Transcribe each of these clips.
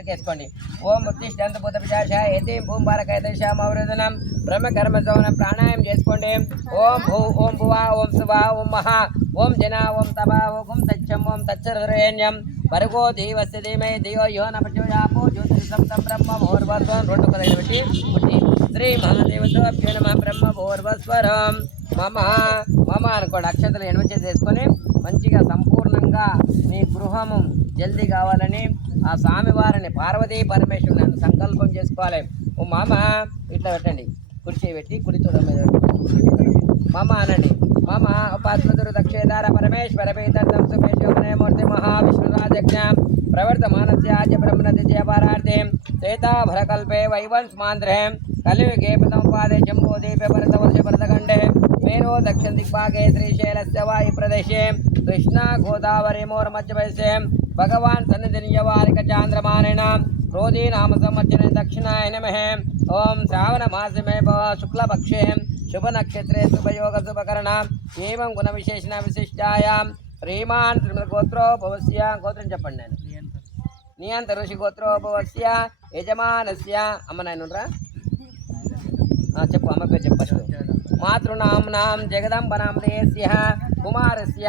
ఇంకేసుకోండి. ఓం ఉత్తిష్టంతు భూత పిశాచాయ యతిం భూంబారకైతేషామవరోధనం బ్రహ్మ కర్మ సౌన ప్రాణాయామం చేసుకోండి. ఓం భూ ఓం భువా ఓం శుభా ఓం మహా ఓం జనా ఓం తపా ఓం తచ్చం ఓం తచ్చరేణ్యం భర్గో దేవస్య ధీమహి ధియో యో న ప్రచోదయాత్ జ్యోతిర్సప్తం బ్రహ్మ భూర్భువస్వం రెండు కలయి పెట్టి పుట్టి శ్రీ మహాదేవతోభ్యో నమః బ్రహ్మ భూర్భువస్వరం మమ మమ అనుకోండి. అక్షంతలు ఎడమ చేసుకొని మంచిగా సంపూర్ణంగా మీ గృహము జల్దీ కావాలని ఆ స్వామివారిని పార్వతీ పరమేశ్వరుని సంకల్పం చేసుకోవాలి. ఓ మామ ఇట్లా పెట్టండి, కుర్చీ పెట్టి కుడి తొడ మీద మమ అనండి. మమ ఉపాస్మతురు దక్షేదార పరమేశ్వర పీతం సుమేశ్వరమూర్తి మహావిష్ణురాజజ్ఞ ప్రవర్తమానస్య ఆద్య బ్రహ్మణతి జయపారార్థే శ్వేతాభరకల్పే వైవన్స్మాంధ్రే కలియుగే ప్రథమపాదే జంబోదీపే భరతవర్ష భరతఖండే మేరో దక్షిణ దిగ్భాగే శ్రీశైలస్య వాయుప్రదేశే కృష్ణా గోదావరి మోర్మధ్యప్రదేశే భగవాన్ సన్నిధినియవారిక చాంద్రమానేన క్రోధీ నామ సంవత్సరే దక్షిణాయ నమః. ఓం శ్రావణ మాసమే శుక్లపక్షే శుభ నక్షత్రే శుభయోగ శుభకరణ ఏవం గుణ విశేషణ విశిష్టాయాం శ్రీమాన్ గోత్రోభవస్య గోత్రం చెప్పండి. నేను నియంత ఋషి గోత్రోభవస్య యజమానస్య అమ్మ నాయనరా చెప్పు, అమ్మ పేరు చెప్పచ్చు. మాతృనామ్నాం జగదంబనామదేయస్య కుమారస్య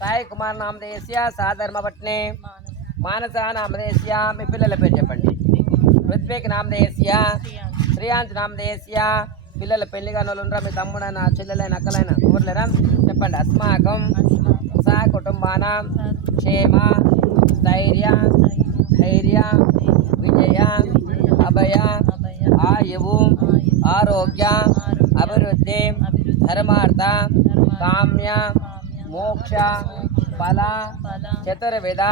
సాయి కుమార్ నామదేయస్య సాధర్మపట్నే మానసా నామదేయస్య మీ పిల్లల పేరు చెప్పండి. ఋత్విక్ నామదేయస్య శ్రీయాంత్ నామదేయస్య పిల్లల పెళ్లిగా నోళ్ళుండ్రా మీ తమ్ముడైన చెల్లెలైన అక్కలైన ఊర్లేరా చెప్పండి. అస్మాకం సా కుటుంబాన క్షేమ స్థైర్య ధైర్య విజయ అభయ ఆయువు ఆరోగ్య అభివృద్ధి ధర్మార్థ కామ్య మోక్ష ఫల చతుర్విధ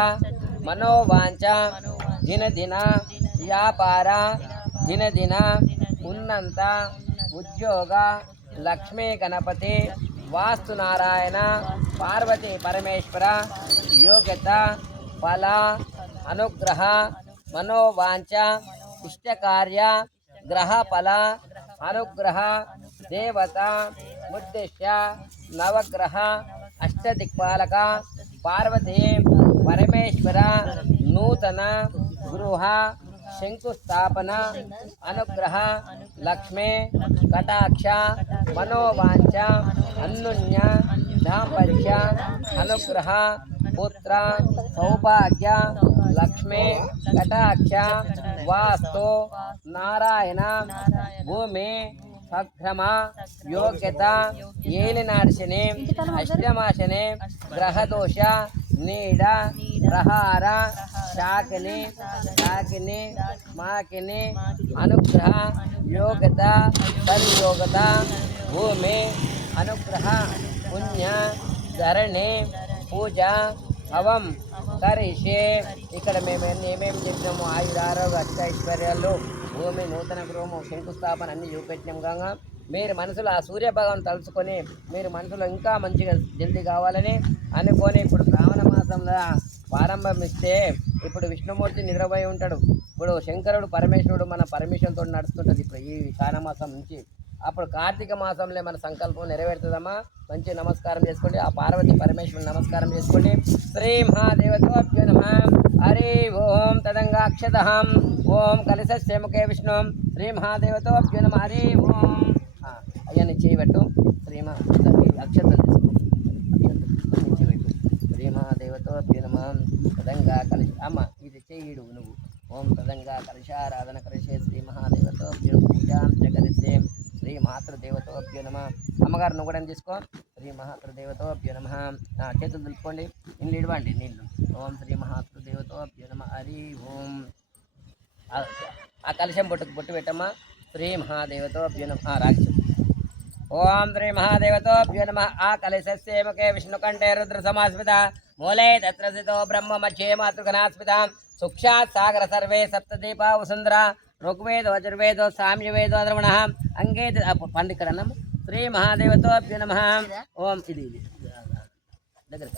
మనోవాంఛ దినదిన వ్యాపార దినదిన ఉన్నంత ఉద్యోగ లక్ష్మీ గణపతి వాస్తు నారాయణ పార్వతీ పరమేశ్వర యోగ్యత ఫల అనుగ్రహ మనోవాంఛ ఇష్టకార్య గ్రహ ఫల అనుగ్రహ దేవత ఉద్దేశ్య నవగ్రహ అష్టదిక్పాలక పార్వతీ పరమేశ్వర నూతన గృహ శంకుస్థాపన అనుగ్రహ లక్ష్మీ కటాక్ష మనోవాంఛ అన్యోన్య దాంపత్య అనుగ్రహ పుత్ర సౌభాగ్య లక్ష్మీ కటాక్ష వాస్తు నారాయణ భూమి సక్రమ యోగ్యత ఏలినాడు శని అష్టమాశని గ్రహదోష నీడ ప్రహార శాకిని మాకిని అనుగ్రహ యోగ్యత సరియోగత భూమి అనుగ్రహ పుణ్య ధరణి పూజ హవం కరిషే. ఇక్కడ మేము ఏమేమి చెప్పినాము ఆయురారోగ్య అష్టైశ్వర్యాలు భూమి నూతన గృహము శంకుస్థాపన అన్ని చూపెట్టినాం కాగా మీరు మనసులో ఆ సూర్యభగవాన్ తలుచుకొని మీరు మనసులో ఇంకా మంచిగా జల్దీ కావాలని అనుకొని ఇప్పుడు శ్రావణ మాసంలో ప్రారంభమిస్తే ఇప్పుడు విష్ణుమూర్తి నిద్రపోయి ఉంటాడు. ఇప్పుడు శంకరుడు పరమేశ్వరుడు మన పరమేశ్వరునితో నడుస్తుంటుంది ఇప్పుడు ఈ శ్రావణ నుంచి. అప్పుడు కార్తీక మాసంలో మన సంకల్పం నెరవేరుతుందమ్మా. మంచి నమస్కారం చేసుకోండి, ఆ పార్వతీ పరమేశ్వరుని నమస్కారం చేసుకోండి. శ్రీ మహాదేవతోభ్యో నమః. హరి ఓం తదంగాక్షతహం ఓం కలిసస్యముఖే విష్ణు శ్రీ మహాదేవతోభ్యో నమః. హరి ఓం అయ్యని చేయబట్టు శ్రీమ అక్షతలు చేయబట్టు శ్రీ మహాదేవతోభ్యో నమః. తదంగా కలిసి అమ్మ ఇది చేయుడు నువ్వు. ఓం తదంగా కలిశారాధన కలిసే శ్రీ మహాదేవతోభ్యో పూజాం జగరిసే శ్రీ మాతృదేవతోభ్యో నమః. అమ్మగారు నువ్వు కూడా తీసుకో. శ్రీ మహాతృదేవతోభ్యో నమః. చేతులు దులుపుకోండి, నీళ్ళు ఇవ్వండి నీళ్ళు. ఓం శ్రీ మహాతృదేవతోభ్యో నమః. హరి ఓం. ఆ కలశం బొట్టు పెట్టమ్మా. శ్రీ మహాదేవతోభ్యో నమః. రాజు ఓం శ్రీ మహాదేవతోభ్యో నమః. ఆ కలశస్య ముఖే విష్ణుకంఠే రుద్ర సమాస్మిత మూలే తత్ర స్థితో బ్రహ్మ మధ్యే మాతృగణాస్మిత సుక్షాత్ సాగర సర్వే సప్తదీపా వసుంధర ఋగ్వేదో యజుర్వేదో సామ్యవేదో ద్రవణ అంగే పండికరణం. శ్రీ మహాదేవతోభ్యో నమః. ఓం ఇది దగ్గర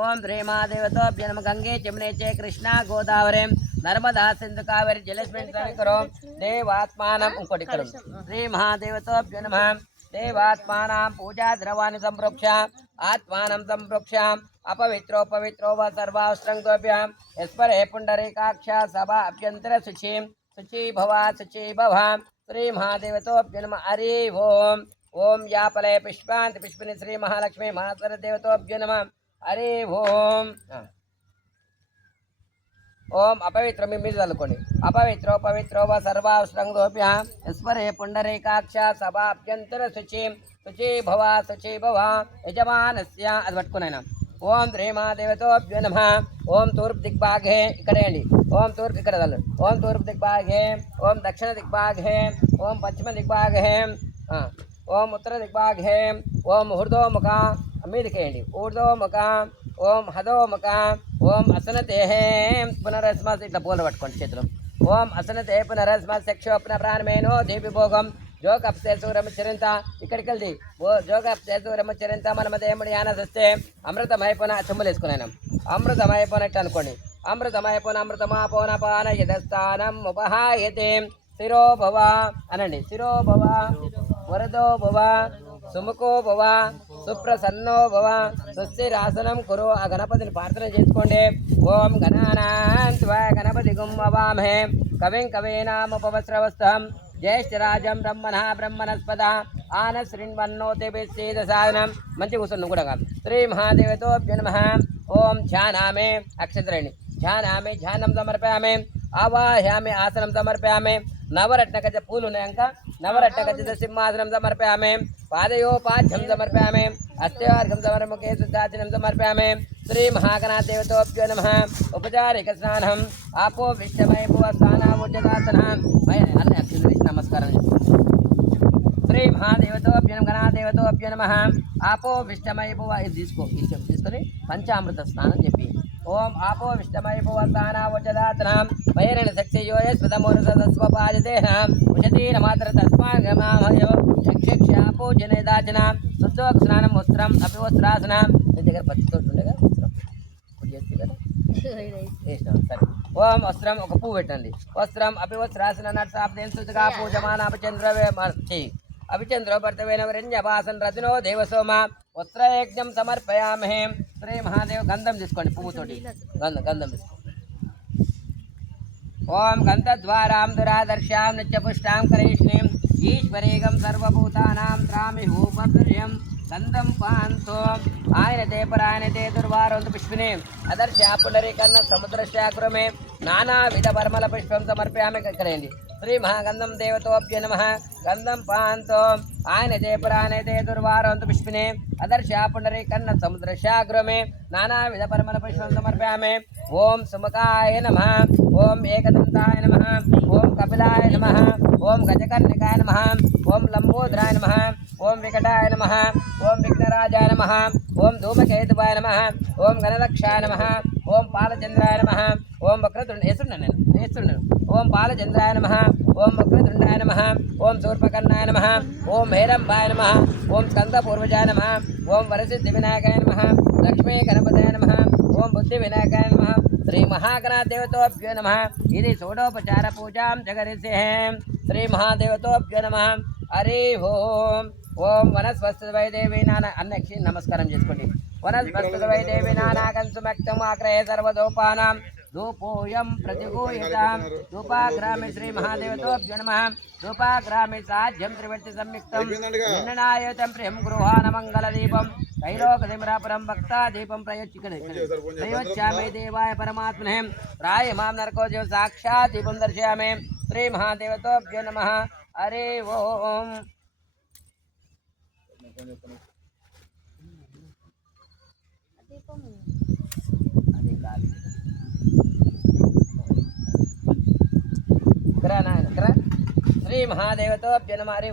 ఓం శ్రీ మహాదేవతోభ్యో నమః. గంగే జమునే చే కృష్ణ గోదావరి నర్మదా సింధు కావేరి జలస్మిన్ సమీకరో దేవాత్మానం. ఇంకోటి ఇక్కడ శ్రీ మహాదేవతోభ్యో నమః. దేవాత్మానం పూజా ద్రవాన్ని సంప్రోక్ష ఆత్మానం సంప్రోక్ష अपवित्रो पवित्रो व सर्वाश्रंगोभ्यां यस्परे पुंडरीकाक्षा सभा अभ्यंतर शुचि भव श्री महादेवतोभ्यो नमः हरि ओम ओम यापले पुष्पांत पुष्पिनी श्री महालक्ष्मी मातर देवतोभ्यो नमः हरि ओम ओम अपवित्र మీరు చదువుకోండి अपवित्रो पवित्रो व सर्वाश्रंगोभ्यां यस्परे पुंडरीकाक्षा सभा अभ्यंतर शुचि भव यजमानस्य అది పట్టుకున్నాను ओम श्री महादेवतोभ्यो नमः ओम तूर्प दिग्भागे इकड़े ओम तूर्प इकड़े ओम तूर्प दिग्भागे ओम दक्षिण दिग्भागे ओम पश्चिम दिग्भागे ओम उत्तर दिग्भागे ओम ऊर्ध्वमुख मीदके ऊर्ध्वमुख ओम हदोमुख ओम असनते पुनरस्म इट्ला बोल पट्टुकोंడి చేతులు ओम असनते पुनरस्म चक्षुप्न प्राणमेनो देवी भोगम जोग अप्सेसूरमचरंत इక్కడికి వెళ్ది जोग अप्सेसूरमचरंत మన మదేముడి యానసస్తే అమృతమైపోన చెంబులేసుకున్నాను అమృతమైపోనట్టు అనుకోండి అమృతమైపోన అమృతమాపోన పాన యదస్థానం ఉపహాయతే శిరో భవ అనండి శిరో భవ వరదో భవ సుముఖో భవ సుప్రసన్నో భవ సుస్థిరాసనం కురు ఆ గణపతిని ప్రార్థన చేసుకోండి ఓం గణానాన్త్వా గణపతి గుమ్మవామహే కవిం కవీనాముపవస్రవస్థం ज्येष्ठराजं ब्रह्मणस्पद आन श्रृण्वन्नोतिभिश्चेदसादनं मंచి కూర్చొని కూడా श्री महादेवतोभ्यो नमः ओम ध्यानामि अक्षतरेणि ध्यानामि ध्यानं समर्पयामि आवाहयामि आसनं समर्पयामि नवरत्नगज पूलु नयंक नवरत्नगज सिंहासनं समर्पयामि पादयोपाध्यं समर्पयामि अस्त्यार्घं समर्पके सुचाचनं समर्पयामि श्री महागणादेवतोभ्यो नमः उपचारिक स्नानं आपो विष्णमय भुवस्नानावोजगासनं अन्य नमस्कारं श्री महादेवतोभ्यो नमः गणादेवतोभ्यो नमः आपो विष्णमय भुव తీసుకొని పంచామృత స్నానం చెప్పి ओम आपो विष्णमय भुवस्नानावोजगासनं वैरण शक्तियोय स्मृतमूर्धस्वपादितेन उषतीन मात्र तस्मागमामयो यक्षापो जनेदाचना शुद्धोक स्नानं वस्त्रं अपि वस्त्रासनं దగ్గర పత్తితోటి ఉండగా వస్త్రం చేస్తే కదా వేసినాం సరే ఓం వస్త్రం ఒక పువ్వు పెట్టండి వస్త్రం అపి వస్త్రాసన నట్సాబ్దేన్ సుతగా పూజమాన అభిచంద్రవే చేయి అభిచంద్రో భర్తవేనవరణ్యవాసన్ రజనో దేవసోమ వస్త్రయజ్ఞం సమర్పయామహే శ్రీ మహాదేవ్ గంధం తీసుకోండి పువ్వుతోటి గంధం తీసుకోండి ఓం గంధద్వారాం దురాదర్శాం నిత్యపుష్టాం కరేష్ణీం ఈశ్వరేగం సర్వభూతానాం త్రామి హూపర్యం गंधम पांतो आयनते परायनते दुर्वारोंत पुष्पिने अदर्शा पुनरीकर्ण समुद्रशाग्र में नाना विध वर्मल पुष्पं समर्पयामि करेंगे श्री महागंधम देवतोभ्यो नमः गंधम पांतो आयनते परायनते दुर्वारोंत पुष्पिने अदर्शा पुनरीकर्ण समुद्रशाग्र में नाना विध वर्मल पुष्पं समर्पयामि ओम सुमुखाय नमः ओम एकदंताय नमः ओम कपिलाय नमः ओम गजकर्णिकाय नमः ओम लंबोदराय नमः ओम विकटाय नमः ओम विघ्नराजाय नमः ओम धूमकेतुवाय नमः ओम गणलक्षाय नमः ओम पालचंद्राय नमः ओम वक्रतुंड ओम पालचंद्राय नमः ओम वक्रतुंडाय नमः ओम शूर्पकर्णाय नमः ओम हेरंबाय नमः ओम स्कंदपूर्वजाय नमः ओम वरसिद्धिविनायकाय नमः लक्ष्मी गणपतये नमः ओम बुद्धिविनायकाय नमः श्री महागणादेवतोभ्यो नमः इति षोडोपचार पूजां जगरिसे श्री महादेवतोभ्यो नमः हरि ओम ओम वनस्पति देवी नाना अन्नक्षी नमस्कारं చేసుకోండి वनस्पति देवी नानागं सुमक्तं आग्रहे सर्वदोपानां धूपोऽयं प्रतिगूयतां धूपाग्रामे श्री महादेवतोभ्यो नमः धूपाग्रामे साध्यं त्रिवर्ति संयुक्तं निन्नायतं प्रियं गृहानमङ्गलदीपं तैलोकदिमरापरं भक्तादीपं प्रयोच्यामि देवाय परमात्मने प्राय मां नरको जीव साक्षात् दीपं दर्शयामि श्री महादेवतोभ्यो नमः हरि ओम श्री महादेवतोभ्यो नमः हरि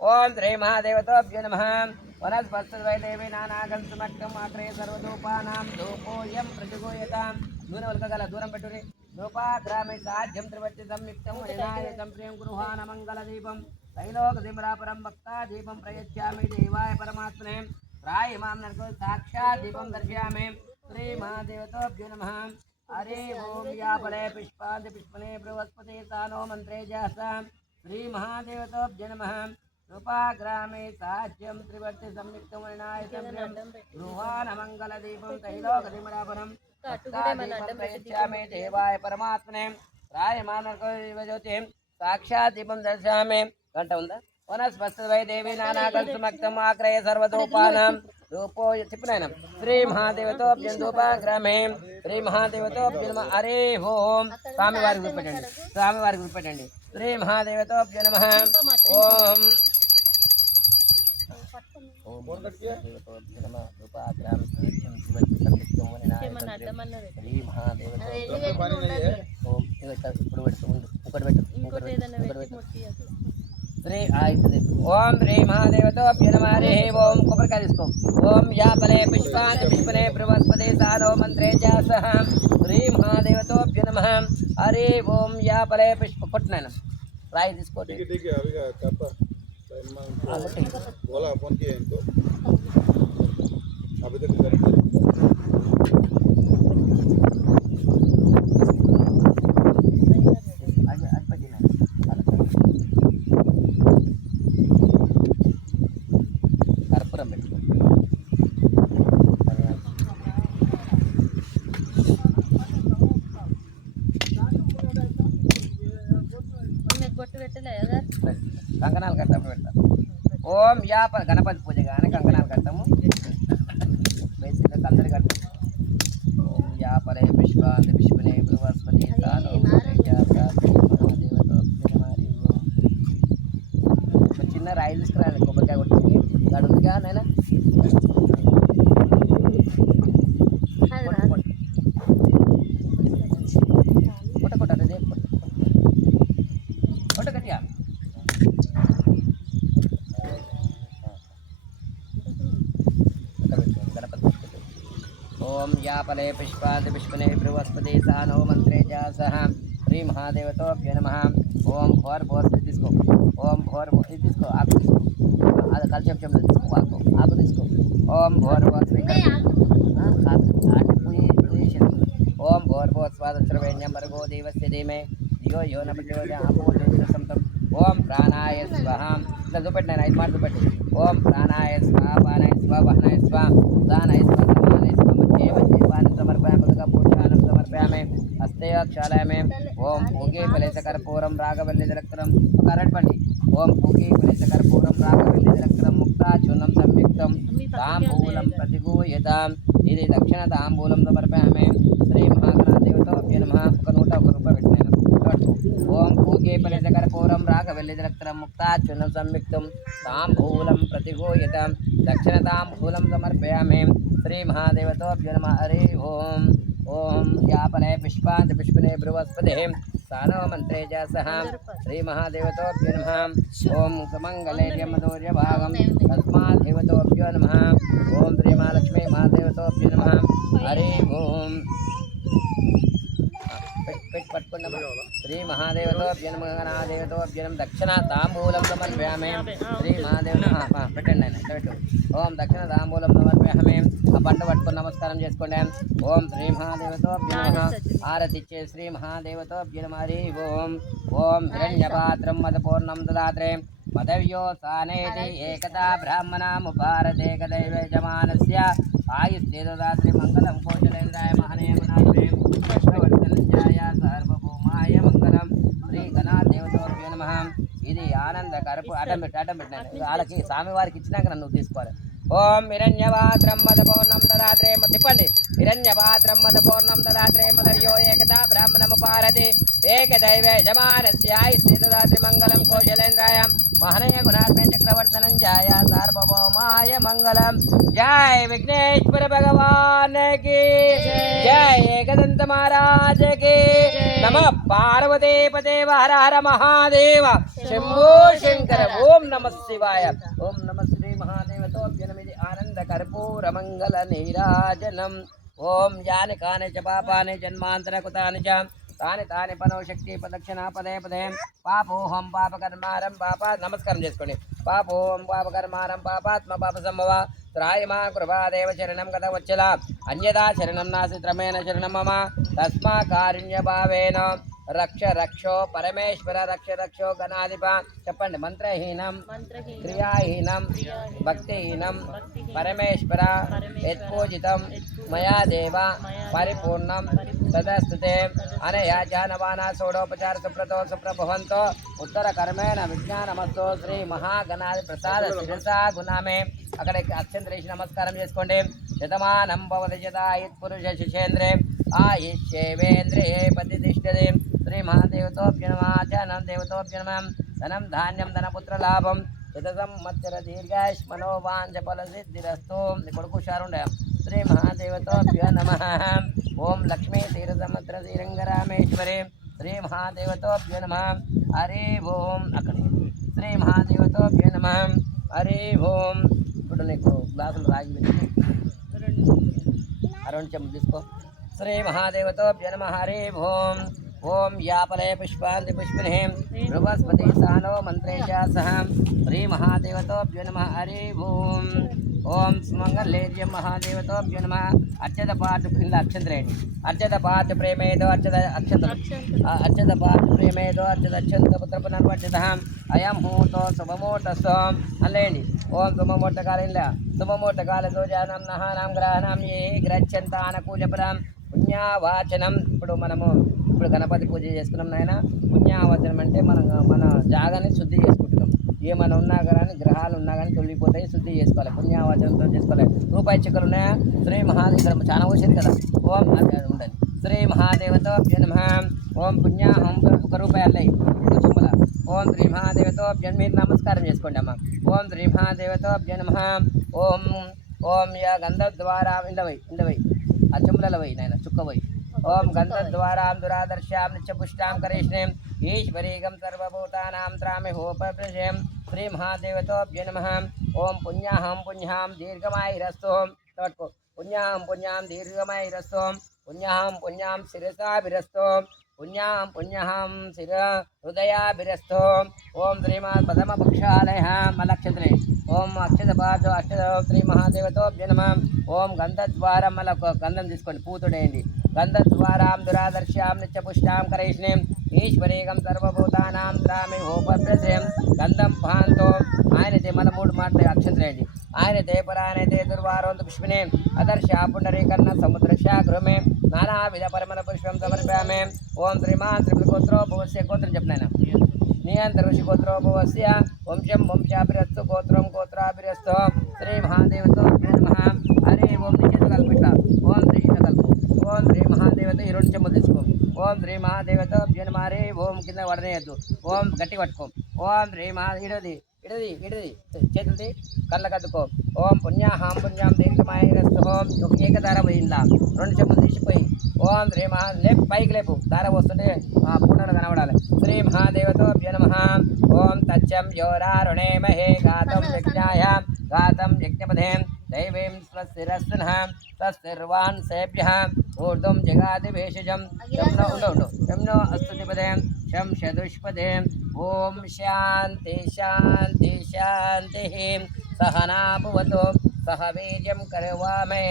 ओम श्री महादेवतोभ्यो नमः वनस्पति देवी नानागं सुमक्तं आग्रहे सर्वधूपानां धूपोऽयं प्रतिगूयतां दूरवल्कगल दूरं पेट्टुरि धूपाग्रामे साध्यं त्रिवर्ति संयुक्तं वैनायतं प्रियं गृहानमङ्गलदीपं तैलोकदिमरापरं भक्तादीपं प्रयच्छामि देवाय परमात्मने प्राय मां नरको साक्षात् दीपं दर्शयामि श्री महादेवतोभ्यो नमः हरि ओम यापले पुष्पान्ति पुष्पने बृहस्पति सानो मन्त्रे जासा श्री महादेवतोभ्यो नमः रूपाग्रामे साज्यं त्रिवर्ति संयुक्तमनाय संयं गृहानमङ्गलदीपं तैलोकदिमडापनं प्रयच्छामि देवाय परमात्मने रायमानज्योतिं साक्षात् दीपं दर्शयामि घंटा ఉందా वनस्पति देवी नानाकल्सुमक्तम् आक्रय सर्वतोपानां रूपो चिपनयनं श्री महादेवतोऽभ्यं धूपग्रामे श्री महादेवतोऽभ्यं नमः हरे ओम स्वामी वारी गुरुपेटंడి श्री महादेवतोऽभ्यं नमः ओम श्री ओम श्री महादेवतोऽभ्यं नमः हरे ओम कोपरकाय తీసుకో ओम यापले पुष्पान् पुष्पने बृहस्पति सानो मंत्रे च सह श्री महादेवतोऽभ्यं नमः हरे ओम यापले पुष्प पट्टनन राई తీసుకో ठीक है अभी करता बोला फोन किया इनको अभी तक करेंगे కంకణాలు కట్టము పెడతాం ఓం యాప గణపతి పూజ కానీ కంకణాలు కట్టము బేసిక్గా అందరి కట్టము ఓం యాపలే పుష్పాంతి పుష్పనే బృహస్పతి చిన్న రాయి తీసుకురాలి కొబ్బరికాయ కొట్టి గడుగుగా నైనా కొట్ట కొట్టాలి కొట్ట కట్టియా ओम यापले पुष्पादि पुष्पने बृहस्पति सानो मंत्रे च सह श्री महादेवतोभ्यो नमः ओम भोर भोर తీసుకో ओम भोर తీసుకో ఆకు తీసుకో అది కలిసి చెప్తాం తీసుకో ఆకు తీసుకో ओम भोर भोर ओम भोर भोर स्वादश्रवेण्यं भर्गो देवस्य धीमहि धियो यो न प्रचोदयात् ओम प्राणाय स्वाहा इట్లా చూపెట్టు నేను 5 మార్లు చూపెట్టు ओम प्राणाय स्वाहा पानाय स्वाहा वहनाय स्वाहा उदानाय स्वाहा समानाय स्वाहा मध्ये मध्ये पानं समर्पयामि पुष्पानं समर्पयामि हस्ते क्षालयामि ओम पूगे फलेशकर्पूरं रागवल्लीजलक्त्रं करण्पण्डि ओम पूगे फलेशकर्पूरं रागवल्लीजलक्त्रं मुक्ताचूर्णं संयुक्तं ताम्बूलं प्रतिगूह्यताम् ఇది దక్షిణ తాంబూలం సమర్పయామి శ్రీ మహాగణాధిపతోభ్యో నమః ఒక నూట ఒక రూపాయి పెట్టినాను ఓం పూగే ఫలితకర్పూరం రాగవల్లిజలక్త్రం ముక్తాచ్యున్నం సంయుక్తం తాంబూలం ప్రతిగూహ్యతాం దక్షిణ తాంబూలం సమర్పయామి శ్రీ మహాదేవతోభ్యో నమః హరి ఓం ओम यापले पुष्पांत पुष्पने बृहस्पति सानो मंत्रे च सह श्री महादेवतोभ्यो नमः ओम सुमंगले यमदूर्य भागम तस्मात् देवतोभ्यो नमः ओम श्री महालक्ष्मी महादेवतोभ्यो नमः हरि ओम पेट पट्टुन्न श्री महादेवतोभ्यो नमः गणादेवतोभ्यो नमः दक्षिण तांबूलं समर्पयामि श्री महादेव పెట్టండి పెట్టు ఓం దక్షిణ తాంబూలం సమర్పయామి ఆ పంట పట్టుకొని నమస్కారం చేసుకోండి ఓం శ్రీ మహాదేవతోభ్యో నమః ఆరతి ఇచ్చే శ్రీ మహాదేవతోభ్యో నమః హరి ఓం ఓం హిరణ్యపాత్రం మదపూర్ణం దదాత్రే పదవ్యో సానేతి ఏకదా బ్రాహ్మణాముపారతే కదైవ యజమానస్య ఆయుష్తే దదాత్రే మంగళం కోశలేంద్రాయ మహనీయమునాత్రే కృష్ణవర్ధనంజాయ సార్వభౌమాయ మంగళం శ్రీ గణాదేవతోభ్యో నమః ఇది ఆనంద కరపు అడ్డం పెట్టినాను వాళ్ళకి స్వామివారికి ఇచ్చినాక నన్ను తీసుకోవాలి ఓం హిరణ్యపాత్రం మదపూర్ణం దదాత్రే తిప్పండి హిరణ్యపాత్రం మదపూర్ణం దదాత్రే మదవ్యో ఏకదా బ్రాహ్మణముపారతే ఏకదైవ యజమానస్య ఆయుష్తే దదాత్రే మంగళం కోశలేంద్రాయ महनय गुणात्म चक्रवर्तनंजाय सार्वभौमाय मंगलम जय विघ्नेश्वर भगवान की जय एकदंत महाराज की नमः पार्वती पते हर हर महादेव शंभो शंकर ओम नमः शिवाय ओम नमः श्री महादेव तो जनमिति आनंद कर्पूर मंगल नीराजनम ओम यानि कानि च पापानि जन्मांतर कृतानि च तानि तानि पनो शक्ति प्रदक्षिणा पदे पदे पापोहं पापकर्मारं पापात् नमस्कारं చేసుకోండి पापोहं पापकर्मारं पापात्म पाप संभव त्रायमा कृपादेव शरणं गतवत्सला अन्यदा शरणं नास्ति त्रमेण शरणं मम तस्मा कारुण्य भावेन రక్ష రక్షో పరమేశ్వర రక్ష రక్షో గణాధిప చెప్పండి మంత్రహీనం క్రియాహీనం భక్తిహీనం పరమేశ్వర యత్పూజితం మయా దేవ పరిపూర్ణం తదస్తుతే అనయా జానవానా షోడోపచార సుప్రతో సుప్రభవంతో ఉత్తర కర్మేణ విజ్ఞానమస్తో శ్రీ మహాగణాధి ప్రసాద శిరసా గుణామే అక్కడ అత్యంతరేసి నమస్కారం చేసుకోండి శతమానం భవతి శతాయుత్ పురుష శిశేంద్రే ఆయుష్యేవేంద్రియే ప్రతిష్టతే శ్రీ మహాదేవతోభ్య నమః ఆచానం దేవతోభ్య నమః ధనం ధాన్యం ధనపుత్ర లాభం శత సంవత్సర దీర్ఘాయుష్మనో వాంఛ ఫల సిద్ధిరస్తు కొడుకు షారుండే శ్రీ మహాదేవతోభ్య నమః ఓం లక్ష్మీ తీరసముద్ర శ్రీరంగరామేశ్వరి శ్రీ మహాదేవతోభ్య నమః హరి ఓం అక్కడ శ్రీ మహాదేవతోభ్య నమః హరి ఓం ఇప్పుడు నీకు గ్లాసులు రాగి పెట్టి అరుణ్ చెంబు తీసుకో శ్రీ మహాదేవతోభ్య నమః హరి ఓం ఓం యాపలే పుష్పాంతి పుష్పిణే బృహస్పతి సానో మంత్రేశ సహ శ్రీ మహాదేవతోభ్య నమః హరి ఓం ఓం సుమంగళేర్యం మహాదేవతోభ్య నమః అర్చత పాటు ఇలా అక్షంతరేణి అర్చత పాటు ప్రేమేదో అర్చత అక్షంతరం అర్చత పాటు ప్రేమేదో అర్చత అక్షంత పుత్రపునర్వర్చిత అయం హూతో శుభమూర్తస్తో అల్లేండి ఓం శుభమూర్తకాల శుభమూర్తకాలతో జానం నహానాం గ్రహణం ఏ గ్రహ్యంత అనుకూలపరం పుణ్యావాచనం ఇప్పుడు గణపతి పూజ చేసుకున్నాం నాయన పుణ్యావాచనం అంటే మన జాగాని శుద్ధి చేసుకుంటున్నాం ఏమైనా ఉన్నా కానీ గ్రహాలు ఉన్నా కానీ తొలిగిపోతాయి శుద్ధి చేసుకోవాలి పుణ్యావాచనంతో చేసుకోవాలి రూపాయి చిక్కలు ఉన్నాయా శ్రీ మహాదేవ చాలా వచ్చేది కదా ఓం అది ఉండాలి శ్రీ మహాదేవతోభ్య నమః ఓం పుణ్యాహం 1 రూపాయి అల్లయి సొమ్ముల ఓం శ్రీ మహాదేవతోభ్య మీరు నమస్కారం చేసుకోండి అమ్మ ఓం శ్రీ మహాదేవతోభ్య నమః ఓం ఓం యా గంధద్వారా ఇండవై ఆ చెమ్ములలో పోయి నాయన చుక్కపోయి ఓం గంధద్వారాం దురాదర్శాం నిత్యపుష్టాం కరిష్ణీం ఈశ్వరీగం సర్వభూతానాం త్రామి హోపృషేం శ్రీ మహాదేవతోభ్య నమః ఓం పుణ్యాహం పుణ్యాం దీర్ఘమాయిరస్తు పట్టుకో పుణ్యాహం పుణ్యాం దీర్ఘమాయిరస్తు పుణ్యాహం పుణ్యాం శిరసాభిరస్తు పుణ్యాం పుణ్యాం శిర హృదయాభిరస్తు ఓం శ్రీమాన్ ప్రథమపక్షాలయ మలక్షత్రే ఓం అక్షతపాదు అక్షత శ్రీ మహాదేవతోభ్య నమః ఓం గంధద్వారం మళ్ళీ గంధం తీసుకోండి పూతుడేయండి గంధద్వారాం దురాదర్శ్యాం నిత్యపుష్టాం కరైష్ణీం ఈశ్వరీగం సర్వభూతానాం త్రామి హోపృశ్రేం గంధం భాంతో ఆయనతే మన 3 మాటలు అక్షంతరేయండి ఆయనతే పరాయణతే దుర్వారోంత పుష్పినే అదర్శ పుండరీకర్ణ సముద్రశా గృహమే నానావిధ పరమల పుష్పం సమర్పయామే ఓం శ్రీమాన్ త్రిపురగోత్రో భవస్య గోత్రం చెప్పినాయన నియంత్ర ఋషి గోత్రోభవస్య వంశం వంశాభిరస్తు గోత్రం గోత్రాభిరస్తు శ్రీ మహాదేవతోభ్య నమః హరి ఓం నిశ్చిత కల్పిట ఓం శ్రీ కల్పు ఓం శ్రీ మహాదేవత ఈ 2 చెంబులు తీసుకో ఓం శ్రీ మహాదేవతోభ్య నమః హరి ఓం కింద వడనేయద్దు ఓం గట్టి పట్టుకో ఓం శ్రీ మహా ఇడది చేతులది కళ్ళకద్దుకో ఓం పుణ్యాహం పుణ్యాం దీర్ఘమాయరస్తు ఓం ఏకధార పోయిందా 2 చెంబులు తీసిపోయి ఓం శ్రీ మహా లేపు పైకి లేపు దార పోస్తుంటే పుణ్యాలు కనబడాలి శ్రీ మహాదేవతోభ్య నమః ఓం తచ్చం యోరారుణే మహే గాతం యజ్ఞపదే దైవీం స్వస్తిరస్తునః స్వస్తిర్వాన్ సేభ్యః ఊర్ధ్వం జగాది భేషజం యమ్నో అస్తుతిపదే శం షదుష్పదే ఓం శాంతి శాంతి శాంతి సహనా భవతు సహ వీర్యం కరవామే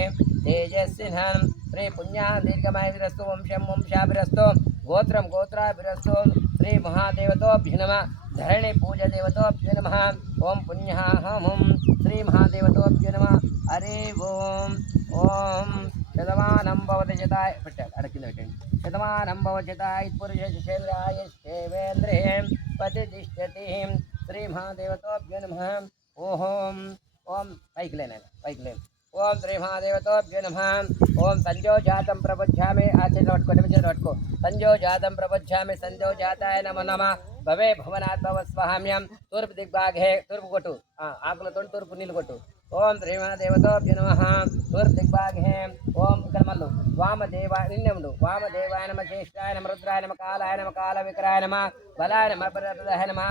తేజస్వినం శ్రీ పుణ్యా దీర్ఘమాయురస్తు వంశం వంశాభిరస్తు గోత్రం గోత్రాభిరస్తు శ్రీ మహాదేవతోభ్య నమః ధరణి పూజ దేవతోభ్య నమః ఓం పుణ్యాహం శ్రీ మహాదేవతోభ్య నమః హరి ఓం ఓం శతమానం భవతి శతాయ పెట్టాడు అడకింద పెట్టండి శతమానం భవతి శతాయ పురుష శేంద్రే ప్రతిష్టతి శ్రీ మహాదేవతోభ్య నమః ఓం ఓం పైకి లేను ఓం శ్రీ మహాదేవతోభ్య నమః ఓం సంజోజాతం ప్రపంచామి ఆచరణ పట్టుకో సంజోజాతం ప్రపంచామి సంజోజాతాయ నమో నమః భవే భవనాత్ భవ స్వామ్యం తూర్పు దిగ్భాగే తూర్పు కొట్టు ఆకులతో తూర్పు నీళ్ళు కొట్టు ఓం శ్రీ మహాదేవతోభ్య నమః తూర్పు దిగ్భాగే ఓం ఇక్కడ మల్లు వామదేవాయ నిన్నముడు వామదేవాయ నమ శ్రేష్ఠాయ నమ రుద్రాయ నమ కాలాయ నమ కాల విక్రాయ నమ బలాయ నమ ప్రదాయ నమ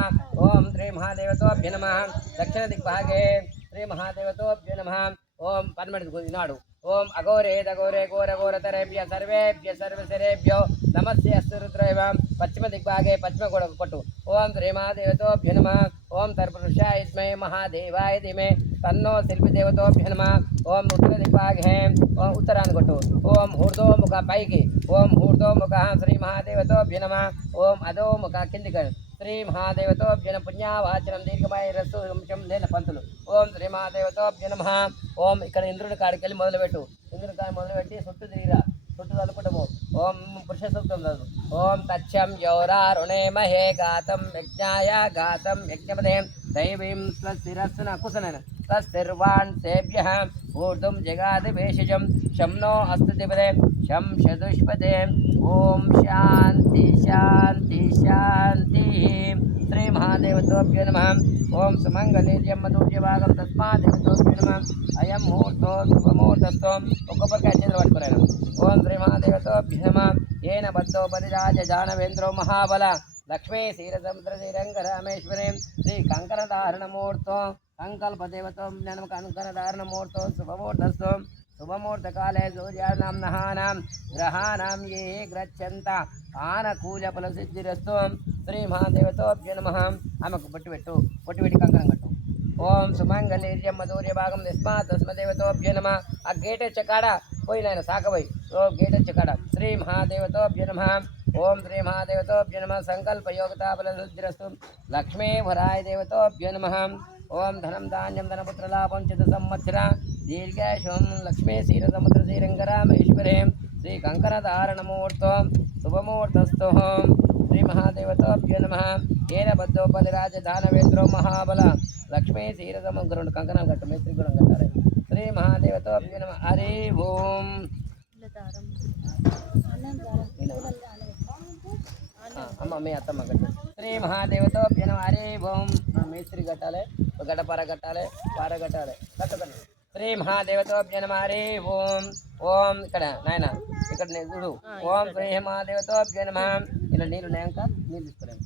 ఓం శ్రీ మహాదేవతోభ్య నమః దక్షిణ దిగ్భాగే శ్రీ మహాదేవతోభ్య నమః ఓం 12 ఈనాడు ఓం అఘోరేదఘోరే ఘోరఘోరతరేభ్య సర్వేభ్య సర్వసరేభ్యో నమస్తే అస్తు రుద్రైవ పశ్చిమ దిగ్భాగే పశ్చిమ కొట్టు ఓం శ్రీమహాదేవతోభ్య నమః ఓం తత్పురుషాయ విద్మహే మహాదేవాయ ధీమహి తన్నో శిల్పిదేవతోభ్య నమః ఓం ఉత్తర దిగ్భాగే ఓం ఉత్తరాన్ని కొట్టు ఓం ఊర్ధ్వముఖ పైకి ఓం ఊర్ధ్వముఖ శ్రీ మహాదేవతోభ్య నమః ఓం అధోముఖ కిందికి శ్రీ మహాదేవతోభ్య పుణ్యావాచనం దీర్ఘమాయ రస్సు వంశం లేని పంతులు ఓం శ్రీ మహాదేవతోభ్య నమః ఓం ఇక్కడ ఇంద్రుడి కాడికి వెళ్ళి మొదలుపెట్టు ఇంద్రుడి కాడి మొదలుపెట్టి చుట్టూ తిరిగిరా చుట్టూ చదువుకుంటాము ఓం పురుష సూక్తం చదువు ఓం తచ్చం యౌరారుణే మహే గాతం యజ్ఞాయ గాతం యజ్ఞపదే దైవీం స్వస్తిరస్సున కుసనన తస్తిర్వాన్ సేభ్యః ఊర్ధుం జగాది భేషజం శం నో అస్తు దిపదే శం చతుష్పదే ఓం శాంతి శాంతి శాంతి శ్రీ మహాదేవతోభ్యో నమః ఓం సుమంగళీర్యం మధుర్యభాగం తస్మాదేవతోభ్యో నమః అయం ముహూర్తో శుభముహూర్తస్థో ఒక్కొక్కరికాయ చేతులు పట్టుకున్నాను ఓం శ్రీ మహాదేవతోభ్యో నమః ఏన బద్ధోపరిరాజ జానవేంద్రో మహాబల లక్ష్మీ క్షీరసముద్ర శ్రీరంగరామేశ్వరీ శ్రీ కంకణధారణమూర్తో సంకల్పదేవతో జ్ఞానం కంకణధారణమూర్తో శుభముహూర్తస్థో శుభముహూర్తకాలే సూర్యానాం గ్రహాణం ఏ గచ్చంత ఆనకూల ఫలసిద్ధిరస్తు శ్రీ మహాదేవతోభ్యో నమః ఆమెకు బొట్టు పెట్టి కంకణం కట్టు ఓం సుమంగళీర్యం మధుర్యభాగం యస్మాత్ తస్మదేవతోభ్యో నమః ఆ గేట్ చకాడ పోయి నాయన సాకబోయి ఓ గేట్ చకాడ శ్రీ మహాదేవతోభ్యో నమః ఓం శ్రీ మహాదేవతోభ్యో నమః సంకల్పయోగతా ఫలసిద్ధిరస్తు లక్ష్మీ వరాయ దేవతోభ్యో నమః ఓం ధనం ధాన్యం ధనపుత్రలాభం చిత సంవత్సర దీర్ఘాయుషం లక్ష్మీ క్షీరసముద్ర శ్రీరంగరామేశ్వరే శ్రీ కంకణధారణమూర్తో శుభముహూర్తస్థో శ్రీ మహాదేవతోభ్యో నమః ఏన బద్ధోపలిరాజ దానవేంద్రో మహాబల లక్ష్మీ క్షీరసముద్రుడు కంకణం కట్టు మేస్త్రి గుణం కట్టాలి శ్రీ మహాదేవతోభ్యో నమః హరి ఓం అమ్మ మీ అత్తమ్మ కట్టు శ్రీ మహాదేవతోభ్యో నమః హరి ఓం మేస్త్రి కట్టాలి గడపార కట్టాలి పార కట్టాలి కట్టకండి శ్రీ మహాదేవతోభ్యో నమః హరి ఓం ఓం ఇక్కడ నాయన ఇక్కడ చూడు ఓం శ్రీ మహాదేవతోభ్యో నమః ఇలా నీళ్ళు ఉన్నాయంక నీళ్ళు తీసుకున్నాను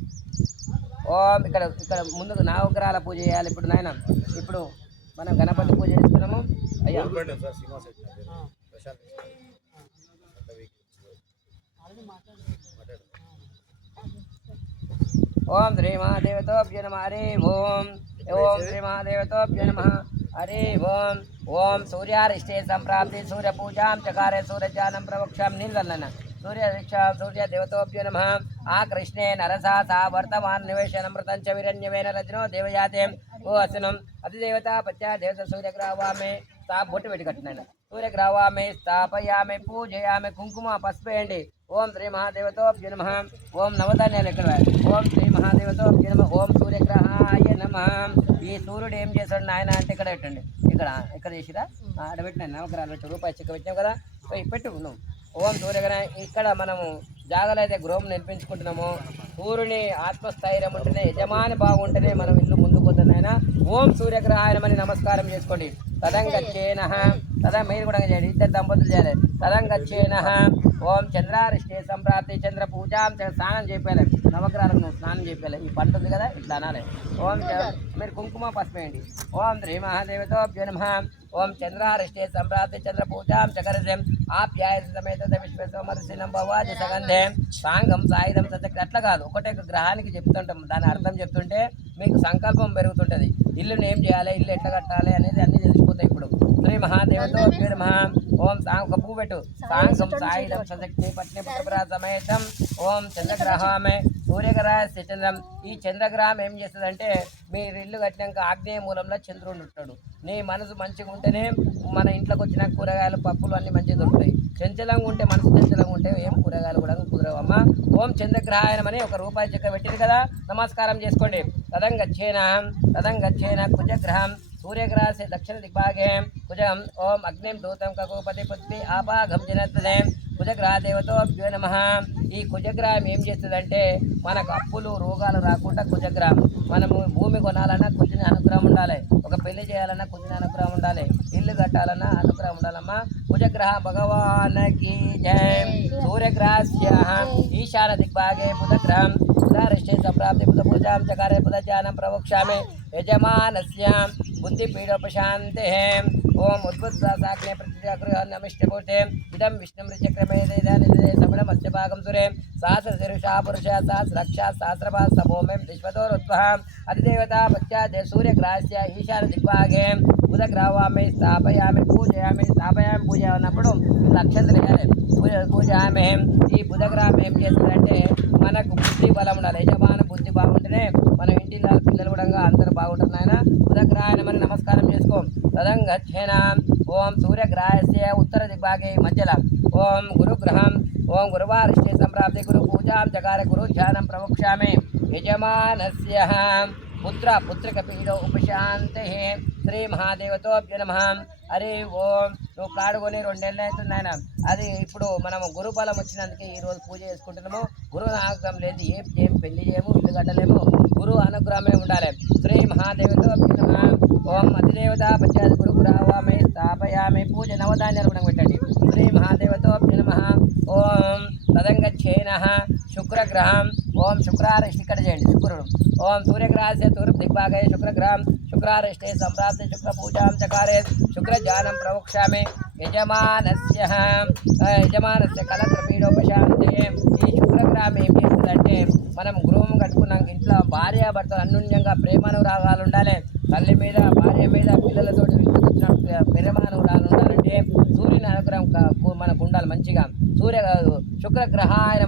ఓం ఇక్కడ ముందుకు నవగ్రహాల పూజ చేయాలి ఇప్పుడు నాయన ఇప్పుడు మనం గణపతి పూజ చేస్తున్నాము అయ్యా ఓం శ్రీ మహాదేవతోభ్యో నమః హరి ఓం ఓం శ్రీ మహాదేవతోభ్యో నమః హరి ఓం ఓం సూర్యారిష్టే సంప్రాప్తి సూర్య పూజాం చకారే సూర్యజానం ప్రవక్ష్యాం నీళ్ళన్న సూర్య దేవతోభ్యో నమః ఆ కృష్ణే నరసా సా వర్తమాన్ నివేశనమృతం చ విరణ్యవేన రజనో దేవయాతే ఓ అసనం అతిదేవత పత్యా దేవత సూర్యగ్రావామే తా బొట్టు పెట్టి కట్టినాను సూర్యగ్రావామే స్థాపయామే పూజయామే కుంకుమ పసుపేయండి ఓం శ్రీ మహాదేవతోభ్యో నమః ఓం నవధాన్యాలు ఎక్కడ ఓం శ్రీ మహాదేవతోభ్యో నమః ఓం సూర్యగ్రహాయ నమః ఈ సూర్యుడు ఏం చేశాడు నాయన అంటే ఇక్కడ పెట్టండి ఇక్కడ చేసిరా ఆడ పెట్టిన నవగ్రహాలు పెట్టి రూపాయి చెక్క పెట్టినాం కదా పెట్టు నువ్వు ఓం సూర్యగ్రహం ఇక్కడ మనము జాగలో అయితే గృహం నిర్మించుకుంటున్నాము సూర్యుని ఆత్మస్థైర్యం ఉంటేనే యజమాని బాగుంటేనే మనం ఇల్లు ముందుకు పోతుందైనా ఓం సూర్యగ్రహాయనమని నమస్కారం చేసుకోండి తదంగచ్చేన తదా మీరు కూడా చేయండి ఇద్దరు దంపతులు చేయాలి తదంగచ్చేన ఓం చంద్రారిష్టే సంప్రాప్తి చంద్ర పూజాం స్నానం చేయాలి నవగ్రహాలకు నువ్వు స్నానం చేయాలి ఈ పంట ఉంది కదా ఇట్లా అనాలి ఓం మీరు కుంకుమ పసుపేయండి ఓం శ్రీ మహాదేవతోభ్యో నమః ఓం చంద్రారిష్టే సంప్రాప్తి చంద్ర పూజాం చకరసేం ఆప్యాయ సమేత విశ్వసమర్శనం భవాది సగంధే సాంగం సాయుధం సత్య అట్లా కాదు ఒకటే గ్రహానికి చెప్తుంటాం దాని అర్థం చెప్తుంటే మీకు సంకల్పం పెరుగుతుంటుంది ఇల్లుని ఏం చేయాలి ఇల్లు ఎట్లా కట్టాలి అనేది అన్ని తెలిసిపోతాయి ఇప్పుడు శ్రీ మహాదేవతోభ్యో నమః ఓం ఒక పువ్వు పెట్టు సాంగం సాయుధం సశక్తి పత్ని పుత్ర సమేతం ఓం చంద్రగ్రహమే సూర్యగ్రహస్య చంద్రం ఈ చంద్రగ్రహం ఏం చేస్తుందంటే మీరు ఇల్లు కట్టినాక ఆగ్నేయ మూలంలో చంద్రుడు ఉంటాడు నీ మనసు మంచిగా ఉంటేనే మన ఇంట్లోకి వచ్చిన కూరగాయలు పప్పులు అన్నీ మంచిగా దొరుకుతాయి చంచలంగా ఉంటే మనసు చంచలంగా ఉంటే ఏం కూరగాయలు కూడా కుదరవమ్మా ఓం చంద్రగ్రహాయనమని ఒక రూపాయి చెక్క పెట్టింది కదా నమస్కారం చేసుకోండి తదంగచ్చేన కుజగ్రహం सूर्यग्रहस्य दक्षिण दिग्भागे कुजं ओम अग्निं दूतं ककोपति पृथ्वी आपाघं जनत्रे కుజగ్రహ దేవతోభ్యో నమః ఈ కుజగ్రహం ఏం చేస్తుందంటే మనకు అప్పులు రోగాలు రాకుండా కుజగ్రహం మనము భూమి కొనాలన్నా కుజుని అనుగ్రహం ఉండాలి ఒక పెళ్లి చేయాలన్నా కుజుని అనుగ్రహం ఉండాలి ఇల్లు కట్టాలన్నా అనుగ్రహం ఉండాలమ్మా కుజగ్రహ భగవానకి జై సూర్యగ్రహస్య ఈశాన దిగ్భాగే బుధగ్రహం ఉదారిష్టే సంప్రాప్తి బుధ పూజాం చకారే బుధ జ్ఞానం ప్రవక్ష్యామి యజమానస్య బుద్ధిపీడోపశాంతే ఓం ఉద్భుత సాగ్నే नमिष्टपूर्ते इदं विष्णुमृचक्रमेदानिदे समणमस्य भागं सुरे सहस्रशीर्षा पुरुष सहस्रक्षा सहस्रपाद सभोमें विश्वतोरुत्वः अधिदेवता पश्चात् सूर्यग्रहस्य ईशानदिग्भागे बुधग्रहवामि स्थापयामि पूजयामि పూజ ఉన్నప్పుడు నక్షత్రం వేయాలి పూజ ఈ బుధగ్రహం ఏం చేస్తుందంటే మనకు బుద్ధి బలం ఉండాలి యజమాన బుద్ధి బాగుంటేనే మన ఇంటిలో పిల్లలు కూడా అందరూ బాగుంటుంది ఆయన బుధగ్రహాన్ని మనం నమస్కారం చేసుకో తదంగచ్చేన ఓం సూర్యగ్రహస్య ఉత్తర దిగ్భాగే మధ్యలో ఓం గురుగ్రహం ఓం గురువారిష్టే సంప్రాప్తి గురు పూజాం చకార గురు ధ్యానం ప్రవక్ష్యామి యజమానస్య పుత్రిక పీడో ఉపశాంతి శ్రీ మహాదేవతోభ్య నమః అరే ఓం నువ్వు కాడుకొని 2 నెలలు అవుతుంది ఆయన అది ఇప్పుడు మనం గురుబలం వచ్చినందుకే ఈరోజు పూజ చేసుకుంటున్నాము గురువు అనుగ్రహం లేదు ఏం పెళ్లి చేయము ఇల్లు కట్టలేము గురువు అనుగ్రహమే ఉండాలి శ్రీ మహాదేవతోభ్య నమః ఓం అధిదేవత పశ్చాత్ గురు గురావామి స్థాపయామి పూజ నవధాన్యాలు కూడా పెట్టండి శ్రీ మహాదేవతోభ్య నమః ఓం తదంగచ్చేన శుక్రగ్రహం ఓం శుక్రారెస్ట్ ఇక్కడ చేయండి శుక్రుడు ఓం సూర్యగ్రహస్య తూర్పు దిగ్భాగే శుక్రగ్రహం శుక్రారెష్టే సంప్రాప్తి శుక్ర పూజాం చకారే శుక్రజానం ప్రవక్ష్యామి యజమానస్య కలత్రపీడోపశాంతే ఈ శుక్రగ్రహం ఏం చేస్తుందంటే మనం గృహం కట్టుకున్నాక ఇంట్లో భార్యాభర్తలు అన్యోన్యంగా ప్రేమానురాగాలు ఉండాలి తల్లి మీద భార్య మీద పిల్లలతో ప్రేమానురాగాలు ఉండాలంటే సూర్యుని అనుగ్రహం మనకు ఉండాలి మంచిగా శుక్రగ్రహాయన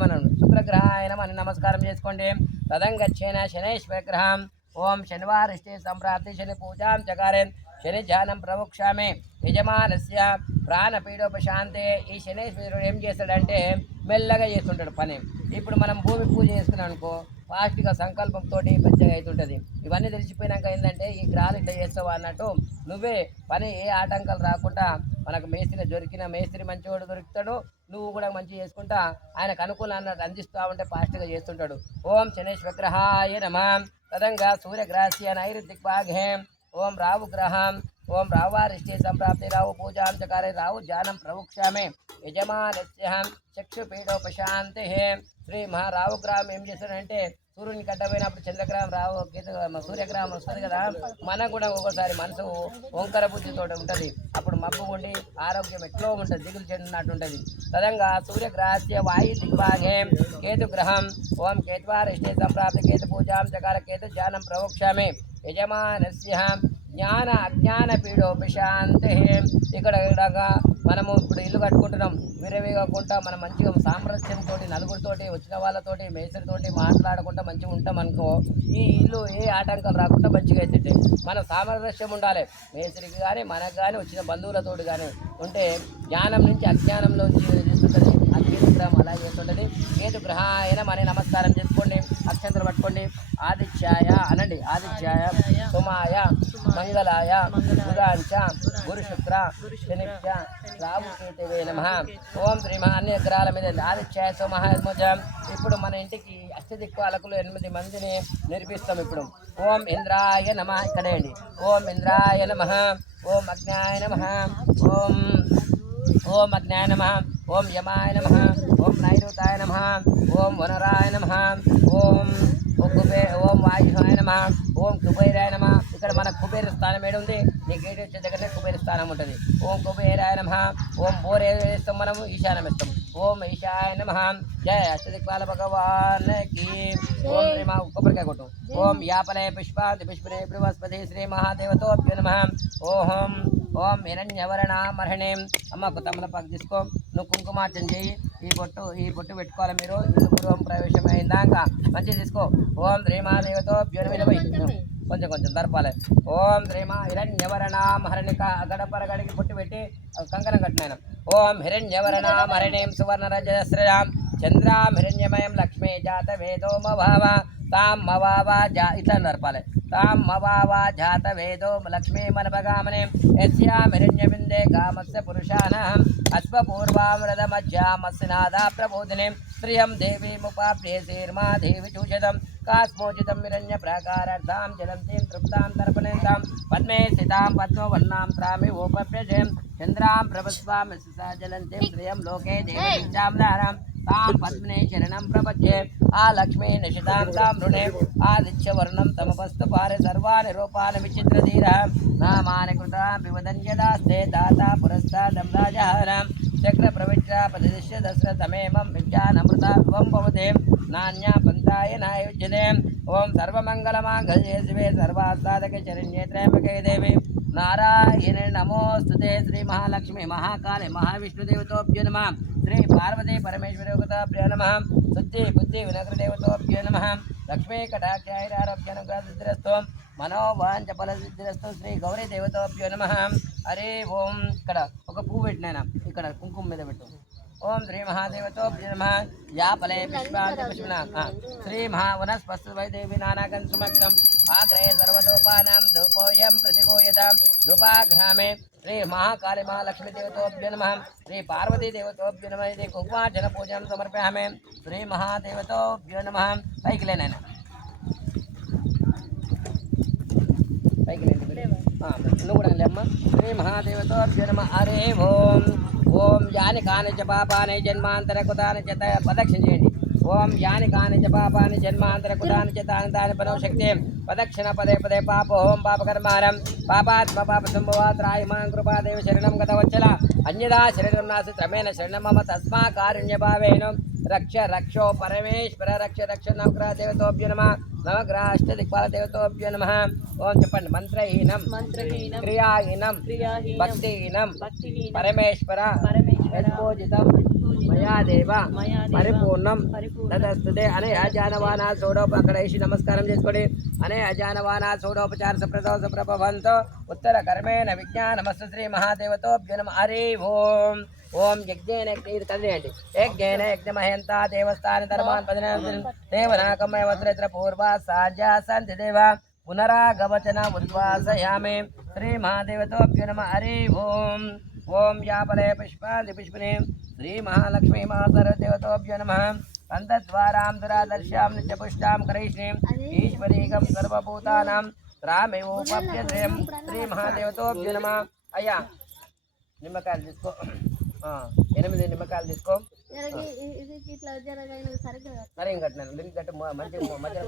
మనం నమస్కారం చేసుకోండి తదంగచ్చేన శనైశ్వరగ్రహం ఓం శనివారిష్టే సంప్రాప్తి శని పూజాం చకారే శని ధ్యానం ప్రవక్ష్యామి యజమానస్య ప్రాణపీడోపశాంతే ఈ శనేశ్వరుడు ఏం చేస్తాడంటే మెల్లగా చేస్తుంటాడు పని ఇప్పుడు మనం భూమి పూజ చేసుకున్నాం అనుకో ఫాస్ట్గా సంకల్పంతో పెద్దగా అవుతుంటుంది ఇవన్నీ తెలిసిపోయినాక ఏంటంటే ఈ గ్రహాలు ఇట్లా చేస్తావా అన్నట్టు నువ్వే పని ఏ ఆటంకాలు రాకుండా మనకు మేస్త్రి దొరికిన మేస్త్రి మంచివాడు దొరుకుతాడు నువ్వు కూడా మంచిగా చేసుకుంటా ఆయనకు అనుకూలం అన్నట్టు అందిస్తూ ఉంటే ఫాస్ట్గా చేస్తుంటాడు ఓం శనేశ్వరగ్రహాయ నమః తదంగా సూర్యగ్రహస్య నైరుదిగ్భాగే ఓం రావుగ్రహం ఓం రావారిష్టే సంప్రాప్తి రావు పూజాం చకారే రావు ధ్యానం ప్రవక్ష్యామి యజమానస్య చక్షుపీడోపశాంతి శ్రీ మహారావుగ్రహం ఏం చేస్తాడంటే సూర్యుని కట్టపోయినప్పుడు చంద్రగ్రహం సూర్యగ్రహం వస్తుంది కదా మనకు కూడా ఒకసారి మనసు ఓంకర బుద్ధితో ఉంటుంది అప్పుడు మబ్బు ఉండి ఆరోగ్యం ఎట్లో ఉంటుంది దిగులు చెందినట్టు ఉంటుంది తదంగా సూర్యగ్రహస్య వాయు దిగ్భాగే కేతుగ్రహం ఓం కేత్వారిష్టే సంప్రాప్తి కేతు పూజాం చకార కేతు ధ్యానం ప్రవక్ష్యామి యజమానస్య జ్ఞాన అజ్ఞాన పీడోపశాంతి ఇక్కడ మనము ఇప్పుడు ఇల్లు కట్టుకుంటున్నాం విరవేగకుండా మనం మంచిగా సామరస్యంతో నలుగురితోటి వచ్చిన వాళ్ళతోటి మేస్త్రితోటి మాట్లాడుకుంటా మంచిగా ఉంటాం అనుకో ఈ ఇల్లు ఏ ఆటంకాలు రాకుండా మంచిగా అవుతుంటే మన సామరస్యం ఉండాలి మేస్త్రికి కానీ మనకు కానీ వచ్చిన బంధువులతోటి కానీ ఉంటే జ్ఞానం నుంచి అజ్ఞానంలో చేస్తుంటుంది ఆ కేతుగ్రహం అలా చేస్తుంటుంది కేతుగ్రహాయన మన నమస్కారం చేసుకోండి అక్షంతలు పట్టుకోండి ఆదిత్యాయ అనండి ఆదిత్యాయ సోమాయ మంగళాయ బుధాంచ గురు శుక్ర శనిభ్య రావుకేతవే నమః ఓం శ్రీ అన్ని గ్రహాల మీద ఆదిత్యాయ సోమహ ఇప్పుడు మన ఇంటికి అష్టదిక్పాలకులు 8 మందిని నిర్మిస్తాం ఇప్పుడు ఓం ఇంద్రాయ నమః ఇక్కడేయండి ఓం ఇంద్రాయ నమః ఓం అగ్నాయ నమః ఓం అగ్నాయ నమః ఓం యమాయ నమః ఓం నైరుతాయ నమః ఓం వనరాయ నమః ఓం వాయుహాయ నమః ఓం కుబేరాయ నమః ఇక్కడ మన కుబేర స్థానం ఏడు ఉంది నీ గేట్ వచ్చే దగ్గరనే కుబేర స్థానం ఉంటుంది ఓం కుబేరాయ నమః ఓం బోరే వేస్తాం మనము ఈశాన్యం వేస్తాం ఓం ఈశాయ నమః జయ అష్టదిక్పాల భగవాన్కి ఓం శ్రీ మా కొబ్బరికాయ కొట్టు ఓం యాపలయ పుష్పాంతి పుష్పనే బృహస్పతి శ్రీ మహాదేవతోభ్యో నమః ఓం ఓం హిరణ్యవర్ణామర్హణీం అమ్మకు తమలపాకు తీసుకో నువ్వు కుంకుమార్చన చేయి ఈ బొట్టు పెట్టుకోవాలి మీరు ఇల్లు పూర్వం ప్రవేశం అయిందాక మంచిగా తీసుకో ఓం శ్రీ మహాదేవతోభ్యో నమః కొంచెం దర్పాలి ఓం శ్రీమా హిరణ్యవర్ణామహరణిక గడపరగడికి పొట్టు పెట్టి కంకణం కట్టినాయన ఓం హిరణ్యవర్ణామహరణీం సువర్ణరజస్రయాం చంద్రాం హిరణ్యమయం లక్ష్మీ జాత వేదోమభావ తాం మవావా ఇట్లా నరపాలి తాం మవావా జాత వేదో లక్ష్మీ మనపగామనే యస్యాం హిరణ్యబిందే గామస్య పురుషానహం అశ్వపూర్వామృతమధ్యామస్య నాదా ప్రబోధిని ప్రియం దేవీముపాప్యే శీర్మా దేవి చూషదం కాస్మోచితం హిరణ్య ప్రాకారార్థాం జలంతీం తృప్తాం తర్పణేతాం పద్మే స్థితాం పద్మవర్ణాం త్రామి ఓపప్యజేం చంద్రాం ప్రభస్వాం జలంతీం శ్రియం లోకే దేవీంచాం దారాం तां पद्मने शरणं प्रपद्ये आ लक्ष्मी निशितां तां नृणे आदित्यवर्णं तमपस्तु पारे सर्वाणि रूपाणि विचित्रधीरः नामानि कृतां विवदन् यदास्ते दाता पुरस्तादं राजहरां चक्रप्रविष्टा पददिश्य दशरथमेवं विज्ञानमृतात्वं भवते नान्या पन्थाय नायुज्यते ॐ सर्वमङ्गलमाङ्गल्ये शिवे सर्वासाधके शरण्ये त्र्यम्बके देवी नारायणे नमोस्तुते श्री महालक्ष्मी महाकाले महाविष्णुदेवतोभ्यो नमः श्री पार्वती परमेश्वरदेवताभ्यो नमः शुद्धि बुद्धि विनग्रदेवतोभ्यो नमः लक्ष्मी कटाक्षायरारोग्यानुग्रहसिद्धिरस्तु మనోవాంఛఫలసిద్ధిరస్తు శ్రీ గౌరీ దేవతాభ్యో నమః హరి ఓం ఇక్కడ ఒక పువ్వు పెట్టినాయన ఇక్కడ కుంకుమ మీద పెట్టు ఓం శ్రీ మహాదేవతోభ్యో నమః యాపలే పుష్పాంతి పుష్పణ శ్రీ మహావనస్పస్తు వైదేవి నానాగం సుమక్తం ఆగ్రహే సర్వదోపానాం ధూపోయం ప్రతిగోయతాం ధూపాఘ్రామే శ్రీ మహాకాళీ మహాలక్ష్మీ దేవతోభ్యో నమః శ్రీ పార్వతీ దేవతోభ్యో నమః ఇది కుంకుమార్చన పూజం సమర్పయామి శ్రీ మహాదేవతోభ్యో నమః పైకి లేనైనా నువ్వు కూడా అమ్మ శ్రీ మహాదేవతోభ్యో నమః హరి ఓం ఓం యాని కాని చ పాపాని జన్మాంతర కుతాని చేత ప్రదక్షిణ చేయండి ఓం యాని కాని చ పాపాని జన్మాంతర కుతాని చేత తాని పరమ శక్తి ప్రదక్షిణ పదే పదే పాప ఓం పాపకర్మానం పాపాత్మ పాప సంభవాత్రాయ మాం కృపాదేవ శరణం గతవచ్చల అన్యదా శరణం నాసి త్రమేణ శరణం మమ తస్మా కారుణ్య భావేన రక్ష రక్షో పరమేశ్వర రక్ష రక్ష నవగ్రహ దేవతోభ్యో నమః నవగ్రహ అష్ట దిక్పాల దేవతోభ్యో నమః ఓం చెప్పండి మంత్రహీనం క్రియాహీనం భక్తిహీనం పరమేశ్వర యత్పూజితం మయా దేవ పరిపూర్ణం తదస్తుతే అనే అజానవానా షోడోపకడేసి నమస్కారం చేసుకోండి అనే అజానవానా షోడోపచార సప్రభవంతో ఉత్తర కర్మేణ విజ్ఞానమస్తు శ్రీ మహాదేవతోభ్యో నమః హరి ఓం ఓం యజ్ఞేన ఇది కదిలేయండి యజ్ఞేన యజ్ఞమహంత దేవస్థాన ధర్మాన్ దేవనాకమయ వస్త్రేత్ర పూర్వ సాజ సంతి దేవ పునరాగవచన ఉద్వాసయామి శ్రీ మహాదేవతోభ్యో నమః హరి ఓం ఓం యాపలే పుష్పాంతి పుష్పిణి శ్రీ మహాలక్ష్మీ మహాసర్వదేవతోభ్యో నమః అంతద్వారాం దురాదర్శాం నిత్యపుష్టాం కరైష్ణీం ఈశ్వరీకం సర్వభూతానాం రామేవోపప్యశ్రేయం శ్రీ మహాదేవతోభ్యో నమః అయ్యా నిమ్మకాయలు తీసుకో 8 నిమ్మకాయలు తీసుకో సరే కట్టినాను లింక్ కట్టి మంచి మధ్య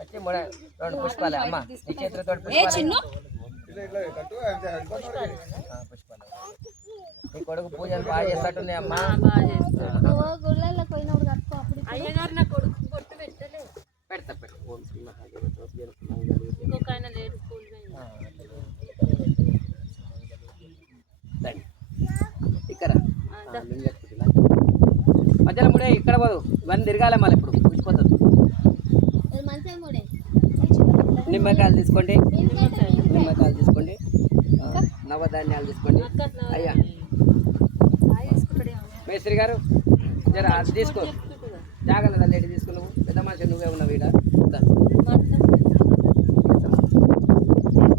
గట్టి మొడ 2 పుష్పాలే అమ్మ నీ చేతితో పుష్పాలు నీ కొడుకు పూజలు బాగా చేస్తట్టుంది అమ్మా పెడతా ఓం శ్రీ మహాదేవతోభ్యో ఇక్కడ మధ్యలో ముడే ఇక్కడ పోదు ఇవన్నీ తిరగాలి మళ్ళీ ఇప్పుడు పుచ్చిపోతుంది నిమ్మకాయలు తీసుకోండి నవధాన్యాలు తీసుకోండి అయ్యా మేస్త్రి గారు జర అది తీసుకో జాగ్రత్త లేడీ తీసుకున్నావు పెద్ద మనిషి నువ్వే ఉన్నావు ఈడ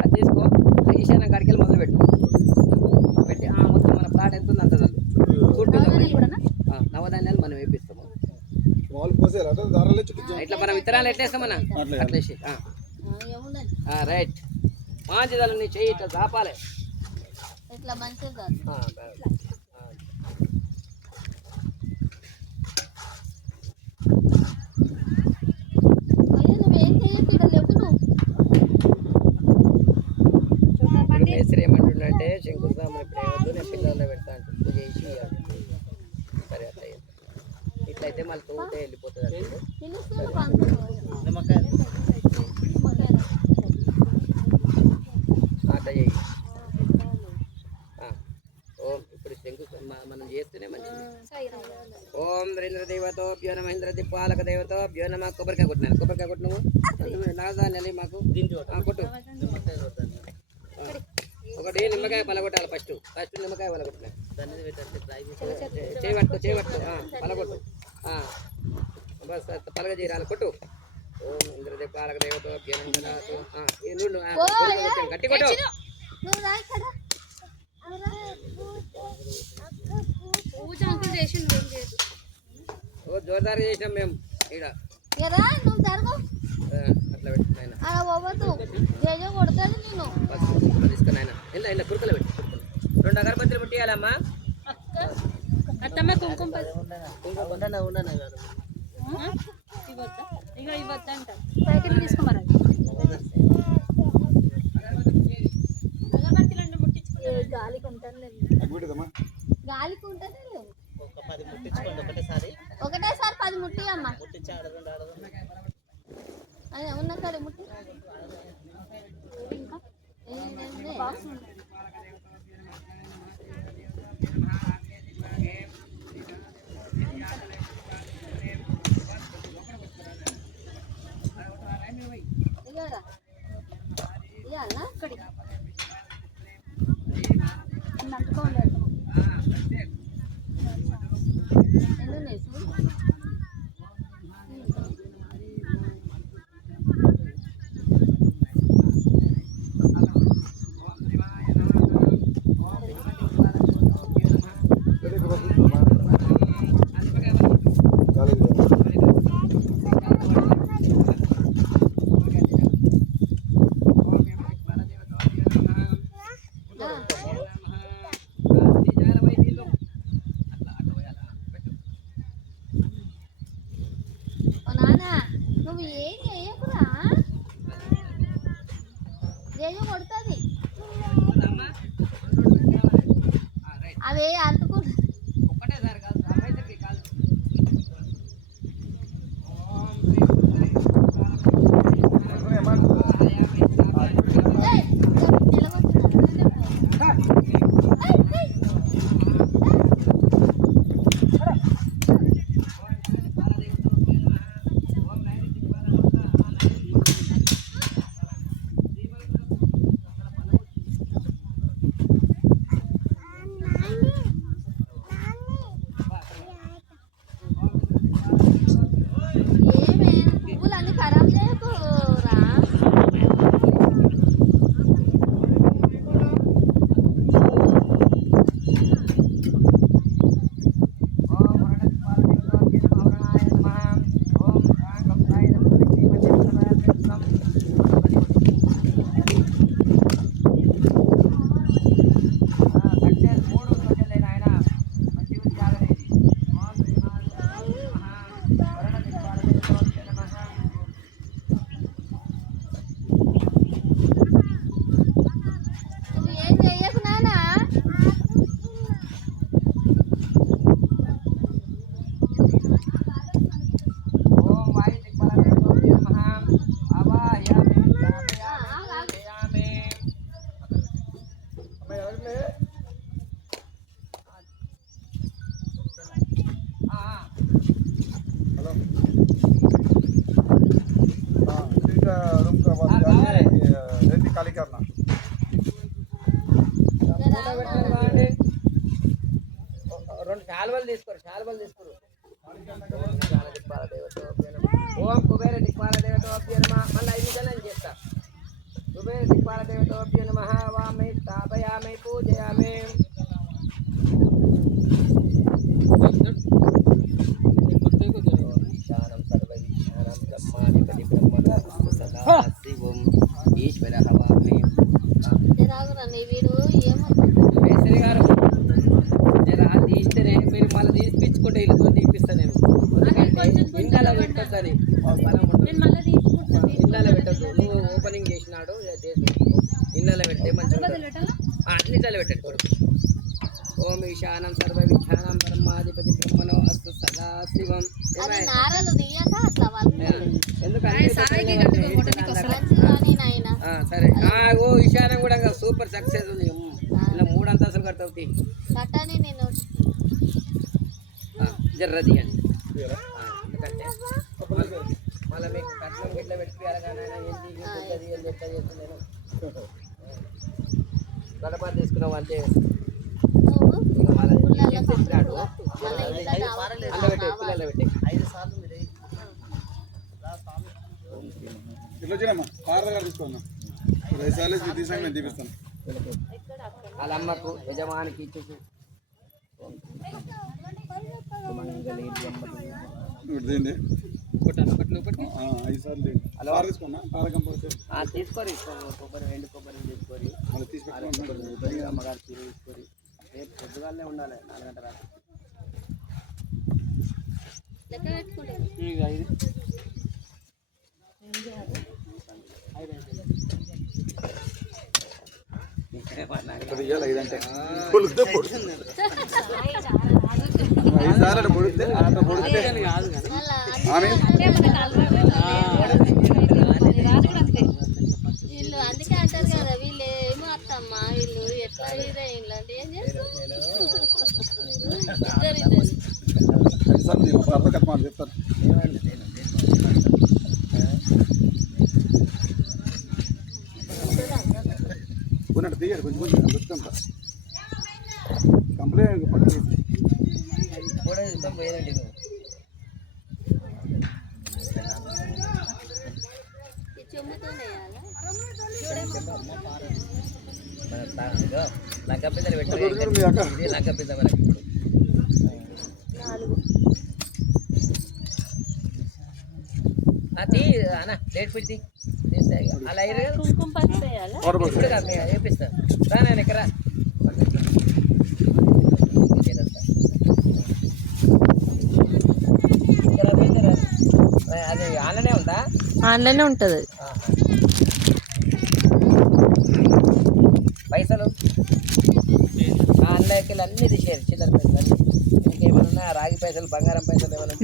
అది తీసుకో ఈశాన్యం కాడికి మొదలు పెట్టి మొత్తం మన ప్లాట్ ఎంత ఉంది అంత చుట్టూ నవధాన్యాలు మనం వేపిస్తాము ఇట్లా మనం విత్తనాలు ఎట్లేస్తామన్నా అట్లేసి రైట్ మంచిదాన్ని చెయ్యి ఇట్లా చాపాలి మేస్త్రి ఏమంటుండే శంకుస్థాపన ఇప్పుడు ఏమద్దు నేను పిల్లల్లో పెడతా అంటే పూజ చేసి సరే అట్లా ఇట్లయితే మళ్ళీ తోటే వెళ్ళిపోతుంది నిమ్మకాయలు అట్లా చేయి ఓం ఇప్పుడు శంకు మనం చేస్తేనే మంచిది ఓం ఇంద్రదేవతోభ్యో నమః ఇంద్రదిక్పాలక దేవతోభ్యో నమః కొబ్బరికాయ కొట్టినావు నాదాన్ని మాకు కొట్టు ఒకటి నిమ్మకాయ పలగొట్టాలి ఫస్ట్ నిమ్మకాయ పలగొట్టాలి చేయబట్టు పలగొట్టు బస్ పలగ చేయాలి కొట్టు ఓం ఇంద్రదిక్పాలక దేవతోభ్యో నమః గట్టి కొట్టు ఓ జోర్దార్ చేసినాం మేము ఇక్కడ అట్లా తీసుకుని ఆయన ఇలా కురుకలు పెట్టి 2 అగరబత్తులు పెట్టేయాలమ్మా అత్తమ్మ కుంకుమ ఇవ్వద్దంట ప్యాకెట్ తీసుకోమరా గాలికి ఉంటుంది గాలికి ఉంటుంది ఒకటేసారి 10 ముట్టి అమ్మ అదే ఉన్న కాడ ముట్టి ఇవ్వాలా ఇక్కడికి అంటుకోండి నువ్వు ఏం చేయకురా కొడుతుంది అవే అంటుకుంటు శాల్వలు తీసుకోరు ఓం కుబేర దిక్పాల దేవతోభ్యో నమః మళ్ళీ 5 నిమిషాలు చేస్తా కుబేర దిక్పాల దేవతోభ్యో నమః వామై స్థాపయామి పూజయామి విజ్ఞానం సర్వవిజ్ఞానం బ్రహ్మాధిపతి బ్రహ్మణ సదా శివం ఈశ్వర వామి మేస్త్రి గారు తీస్తేనే మీరు మళ్ళీ తీసిపించుకుంటే ఇల్లు తీపిస్తా నేను ఇంట్లో పెట్టద్దని ఇంట్లో పెట్టద్దు నువ్వు ఓపెనింగ్ చేసినాడు ఇళ్ళలో పెడితే మంచిగా అన్నిట్లో పెట్టండి కొడుకు ఓం ఈశానం సర్వ విజ్ఞానం బ్రహ్మాధిపతి బ్రహ్మణో అస్తు సదా శివం సరే ఓ ఈశానం కూడా సూపర్ సక్సెస్ ఉంది ఇలా 3 అంతస్తులు కట్టవుతాయి జర్రది అండి ఎందుకంటే మళ్ళీ మీకు కట్నం గిట్ల పెట్టిపోయారు కానీ ఏంటి ఎట్లా చేస్తుంది నేను గడప తీసుకున్నావు అంతే ఇక మళ్ళీ తెచ్చినాడు అల్ల పెట్టే పిల్లలు పెట్టే 5 సార్లు మీరు ఇట్లా వచ్చినమ్మా పారదగా తీసుకోమ్మా 5 సార్లు తీసాక నేను తీపిస్తాను వాళ్ళ అమ్మకు యజమానికి ఇచ్చేసి తీసుకోరి కొబ్బరి ఎండు కొబ్బరి తీసుకొని అమ్మగారు తీసుకోరి రేపు పొద్దుగానే ఉండాలి 4 గంటల ఇక ఇది వీళ్ళు అందుకే అంటారు కదా వీళ్ళు ఏమో అత్తమ్మ వీళ్ళు ఎట్లా హీరోయిన్లు అంటే ఏం చేస్తారు కూడా యుద్ధం పోయేదండి నువ్వు ఈ చెమ్ముతోనే వేయాలా? మన లంక పిద్దలు పెట్టారు ఇది లంక పిద్ద మనకి అది అన్న డేట్ పెట్టి అలా అయ్యారు కదా కుంకుమ పసుపు వేయాలా? ఇప్పుడు కాదు, నేను వేపిస్తాను రా నేను ఇక్కడ అది ఆన్లైనే ఉందా? ఆన్లైన్ ఉంటుంది. పైసలు ఆన్లైన్కి అన్నీ తీసేయాలి, చిల్లర పైసలు అన్నీ. ఇంకేమన్నా రాగి పైసలు బంగారం పైసలు ఏమన్నా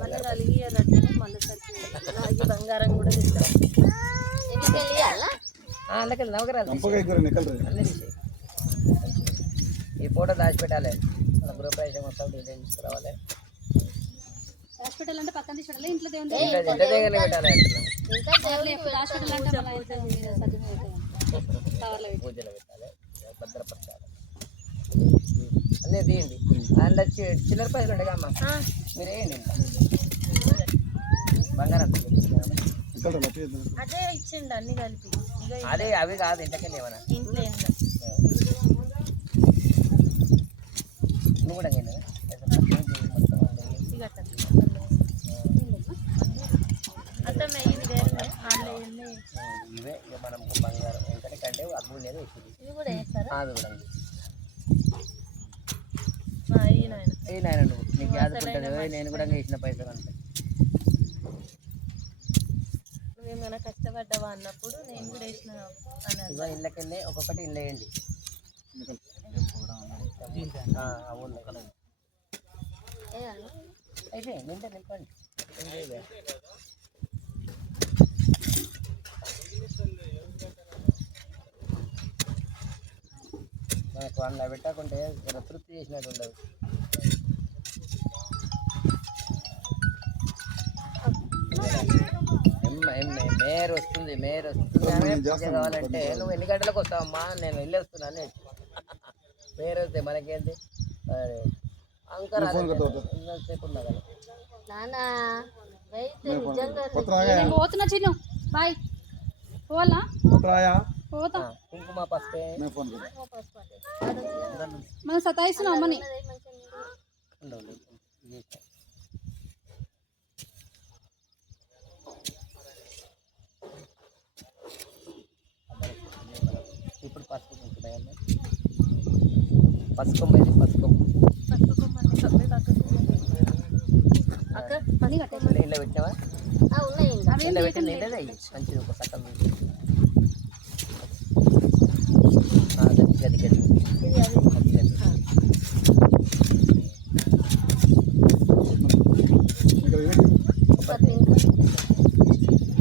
మళ్ళీ కలిగియాలంటే మళ్ళీ రాగి బంగారం కూడా తీస్తారు. అందుకెళ్ళి నవకరాలు అన్నీ తీసేయి. ఈ ఫోటో దాచిపెట్టాలి, మన గృహప్రవేశం మొత్తం డిజైన్ తీసుకురావాలి. హాస్పిటల్ అంటే పక్కన తీసుకోవాలి, ఇంట్లో దేవుని ఇంటి దగ్గర పెట్టాలి అంటున్నాం. హాస్పిటల్ అంటే పూజలు పెట్టాలి, భద్రపరచాలి, అన్నీ తీయండి. అందులో చిల్లర పైసలు ఉంటాయి అమ్మ, మీరు వేయండి. ఇంకా బంగారం అదే ఇచ్చిండు అన్ని కలిపి. అదే అవి కాదు, ఇంతకెళ్ళి ఏమన్నా ఇంట్లో నువ్వు కూడా మొత్తం ఇవే ఇక మనం బంగారం ఎందుకంటే అబ్బు లేదు వచ్చింది. ఇవి కూడా వేస్తారా? అది కూడా ఈ ఏ నాయన నువ్వు నీకు యాదకుంటుంది, నేను కూడా వేసిన పైసలు అంతే. నువ్వేమైనా కష్టపడ్డావా అన్నప్పుడు నేను కూడా వేసిన ఇవో ఇళ్ళకెళ్ళి ఒక్కొక్కటి ఇల్లు వేయండి. అయితే నింటే నింపండి. మనకు అందులో పెట్టకుంటే తృప్తి చేసినట్టు ఉండదు. మేయర్ వస్తుంది, మేయర్ వస్తుంది పూజ కావాలంటే నువ్వు ఎన్ని గంటలకు వస్తావమ్మా, నేను వెళ్ళి వస్తున్నాను. మేయర్ వస్తే మనకేంటి, అంకర్ సేపు ఉన్నా కదా పోతున్నా చిన్ను బాయ్ పోవాలా పోతా. కుంకుమ పసుపే మనం సతాయిస్తున్నాం అమ్మని. ఇప్పుడు పసుపు కుంకుమ పసుకొమ్మ ఇది పసుకొమ్మ అక్క పని కట్టేసి ఇళ్ళ పెట్టినావా? ఉన్నాయి ఇళ్ళ పెట్టి నీళ్ళదే మంచిది ఒక సక్కం గది గది ఇది అది గది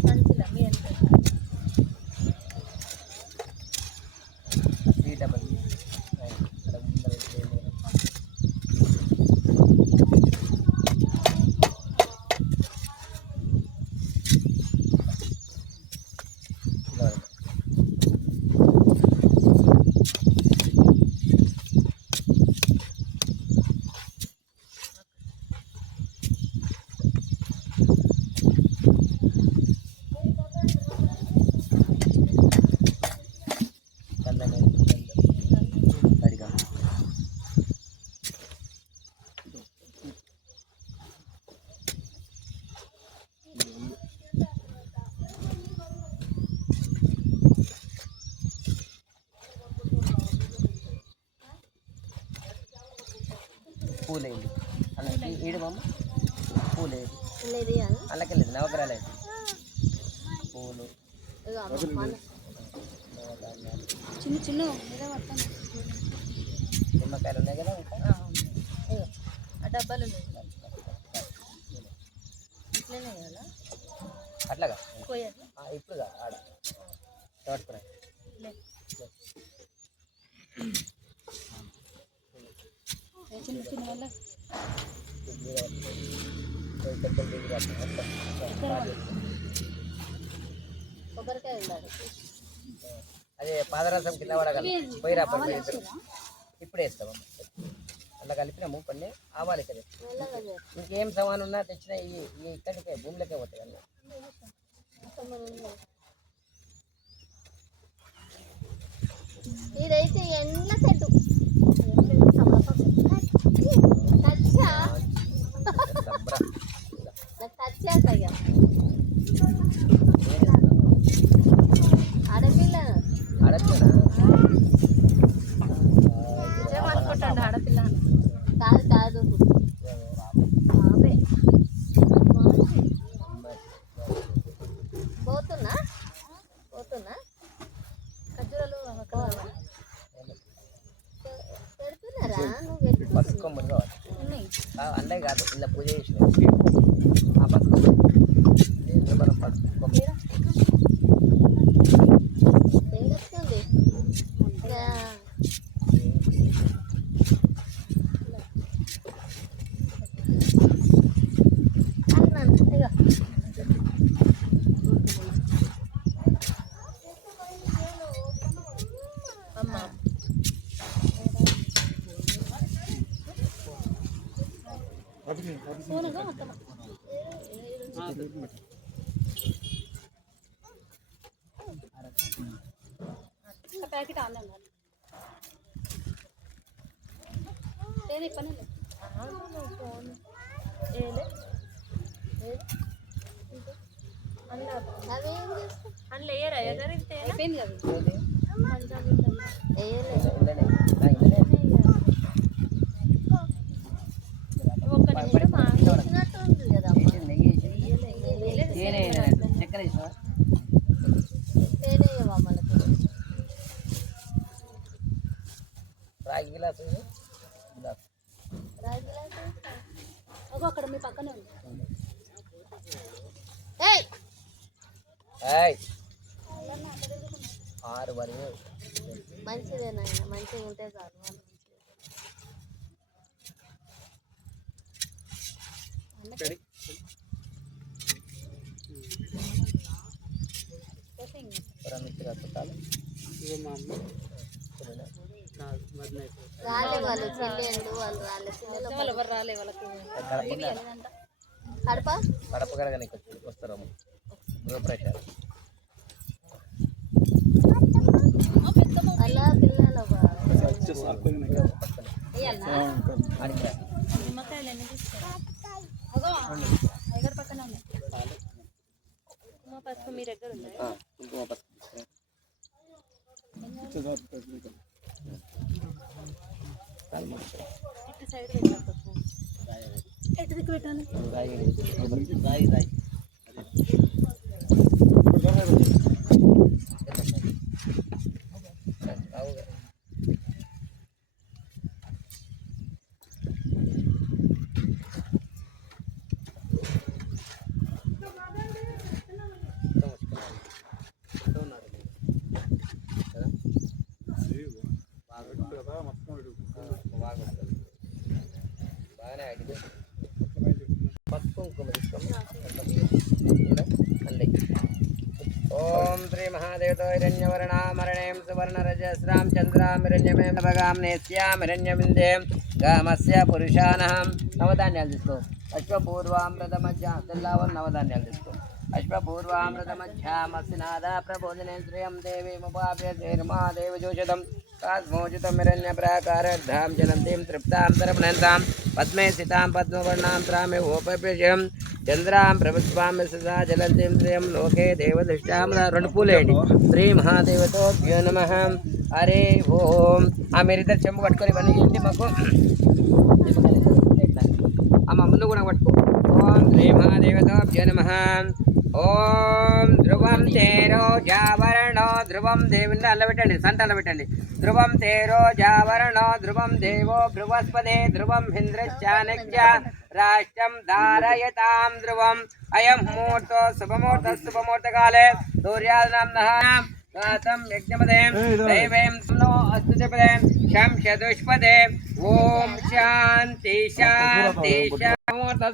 మంచిదా మీ ఎంత పూలేయండి ఈడు బొమ్మ పూలు ఏది లేదు అని అల్లకెళ్ళేది నవగ్రహాలు అయితే పూలు ఇగో అమ్మ మన చిన్న చిన్న మీద పడతాను నిమ్మకాయలు ఉన్నాయి కదా ఇంకా ఇగో ఆ డబ్బాలు ఉన్నాయి ఇట్లనే కదా అట్లాగా పోయాలి ఇప్పుడుగా ఆడ తోటకురా చిన్న చిన్న వల్ల కొబ్బరికాయ ఉండాలి అదే పాదరసం కింద పడగల పోయిరా ఇప్పుడు వేస్తాం అలా కలిపినాము కొన్ని ఆవాలు ఇక్కడ మెల్లగా చేస్తాం ఇంకేం సమానం ఉన్నా తెచ్చిన ఈ ఇక్కడికే భూమిలోకే పోతాయి అన్న ఇదైతే ఎండ్ల చెట్టు కచ్చాక ఆడపిల్ల అనుకుంటాడు ఆడపిల్ల కాదు కాదు బాబే పోతున్నా పోతున్నా ఖర్జూరాలు పెడుతున్నారా నువ్వు పెట్టు పసుకొమ్మలు కావాలి ఉన్నాయి అన్నయ్య కాదు ఇలా పూజ చేసిన ఆ పసుకొమ్మ మనం పసుకొమ్మ తెలుస్తుంది అమ్మా ఫోనుగా మొత్తం ప్యాకెట్ ఆన్లైన్ ఏది పని ఏలే అవేం చేస్తాం అందులో వేయరా ఎగరితే అయిపోయింది కదా వేయలే ఇందనే ఒక్క నిమిషం ఆగినట్టు ఉంది కదా అమ్మ నెయ్యి తేనె చక్కెర వేసినా తేనేయవా మనకి రాగి గిలాసు గిలాసు రాగిలాగా అక్కడ మీ పక్కనే ఉంది ఏయ్ ఏయ్ 6 వరకు మంచిదే నాయన మంచిగా ఉంటే చాలు మిక్సర్ చుట్టాలి రాలే వాళ్ళు చెల్లెళ్ళు వాళ్ళు రాలే పిల్లలు ఎవరు రాలే వాళ్ళకి కడప కడప కడగనికి వస్తారు గృహప్రవేశాలు అలా పిల్లలు నిమ్మకాయలు ఎన్ని తీసుకోవాలి అగో ఐగర్ పక్కన ఉన్నాయి పసుపు మీ దగ్గర ఉంది ఇటు సైడ్ పెట్టాలి పసుపు ఎటు దిక్కు పెట్టాలి రాయి బాగానే అడిగి పసుపు ఓం శ్రీ మహాదేవతో హిరణ్యవర్ణామరణేం సువర్ణరజస్రాం చంద్రాం హిరణ్యమేం భగాం నేస్యాం హిరణ్యమిందేం గామస్య పురుషానహం నవధాన్యాలు తీసుకో అశ్వపూర్వామృతమధ్య తెల్లవల్ నవధాన్యాలు తీసుకో అశ్వపూర్వామృతమధ్యామస్నాద ప్రబోధనేంద్రియం దేవీముపాప్య శ్రీర్మాదేవ జోషదం కాస్మోచితమిరణ్యప్రాకారర్ధాం జలంతీం తృప్తాం సర్వనంతాం పద్మే స్థితాం పద్మవర్ణాం త్రామే ఓపప్యజం చంద్రాం ప్రభుత్వాం సదా జలంతీం శ్రియం లోకే దేవదృష్టాం 2 పూలేయండి శ్రీ మహాదేవతో భ్యో నమః హరే ఓం మీరిద్దరు చెంబు కట్టుకొని ఇవన్నీ ఏంటి మాకు కూడా పట్టుకో ఓం శ్రీ మహాదేవతాభ్యో నమః ఓం ధ్రువం తేరో జావరణో ధ్రువం దేవుని అల్ల పెట్టండి సంట అల్ల పెట్టండి ధ్రువం తేరో జావరణో ధ్రువం దేవో బృహస్పదే ధ్రువం ఇంద్రశ్చానక్య రాష్ట్రం ధారయతాం ధ్రువం అయం ముహూర్తో శుభముహూర్తకాలే సూర్యానాం గాతం యజ్ఞపదేం దైవేం నో అస్తు జపదే శం చతుష్పదే ఓం శాంతి శాంతి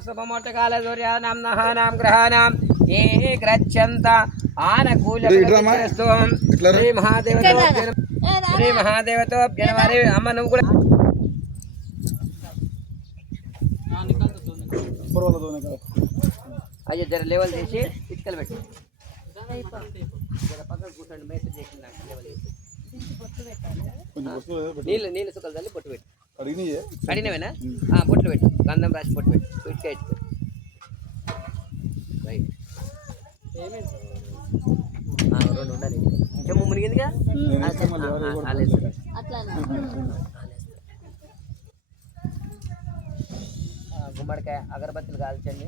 శుభముహూర్తకాలే సూర్యానాం నహానాం గ్రహానాం ఏ గ్రచ్చంత ఆనకూల శ్రీ మహాదేవతో జనవరి అమ్మ నువ్వు కూడా అయ్యో జర లెవెల్ చేసి ఇటుకలు పెట్టి జర పక్కన కూర్చోండి మేస్త్రి చేసింది లెవెల్ చేసి నీళ్ళు సుక్కలు తల్లి పొట్టు పెట్టు అడిగినవేనా పొట్లు పెట్టు గంధం రాసి పొట్టు పెట్టు ఇటుక ఇటుక రైట్ రెండు ఉండాలి చెమ్ము మునిగిందిగా గుమ్మడికాయ అగరబత్తులు కాల్చండి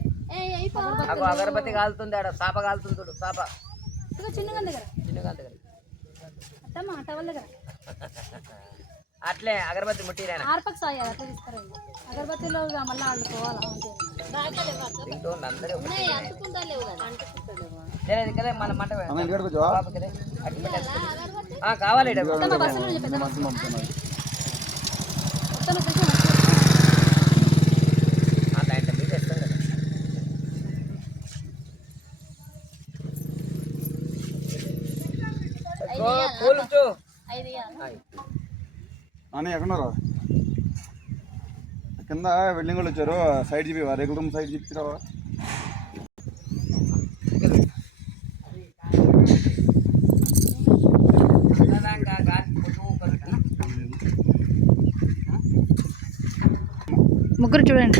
అగరబత్తి కాలుతుంది ఆడ సాప కాలుతుంది చూడు సాప చిన్నగా దగ్గర అట్లే అగరబత్తి ముట్టిరాయన అగరబత్తిలో మళ్ళీ అందరూ మన మంట కావాలి అని ఎక్కడున్నారా కింద వెల్డింగ్ వాళ్ళు వచ్చారు సైడ్ చూపి రెగ్యులర్ రూమ్ సైడ్ చూపిరావా ముగ్గురు చూడండి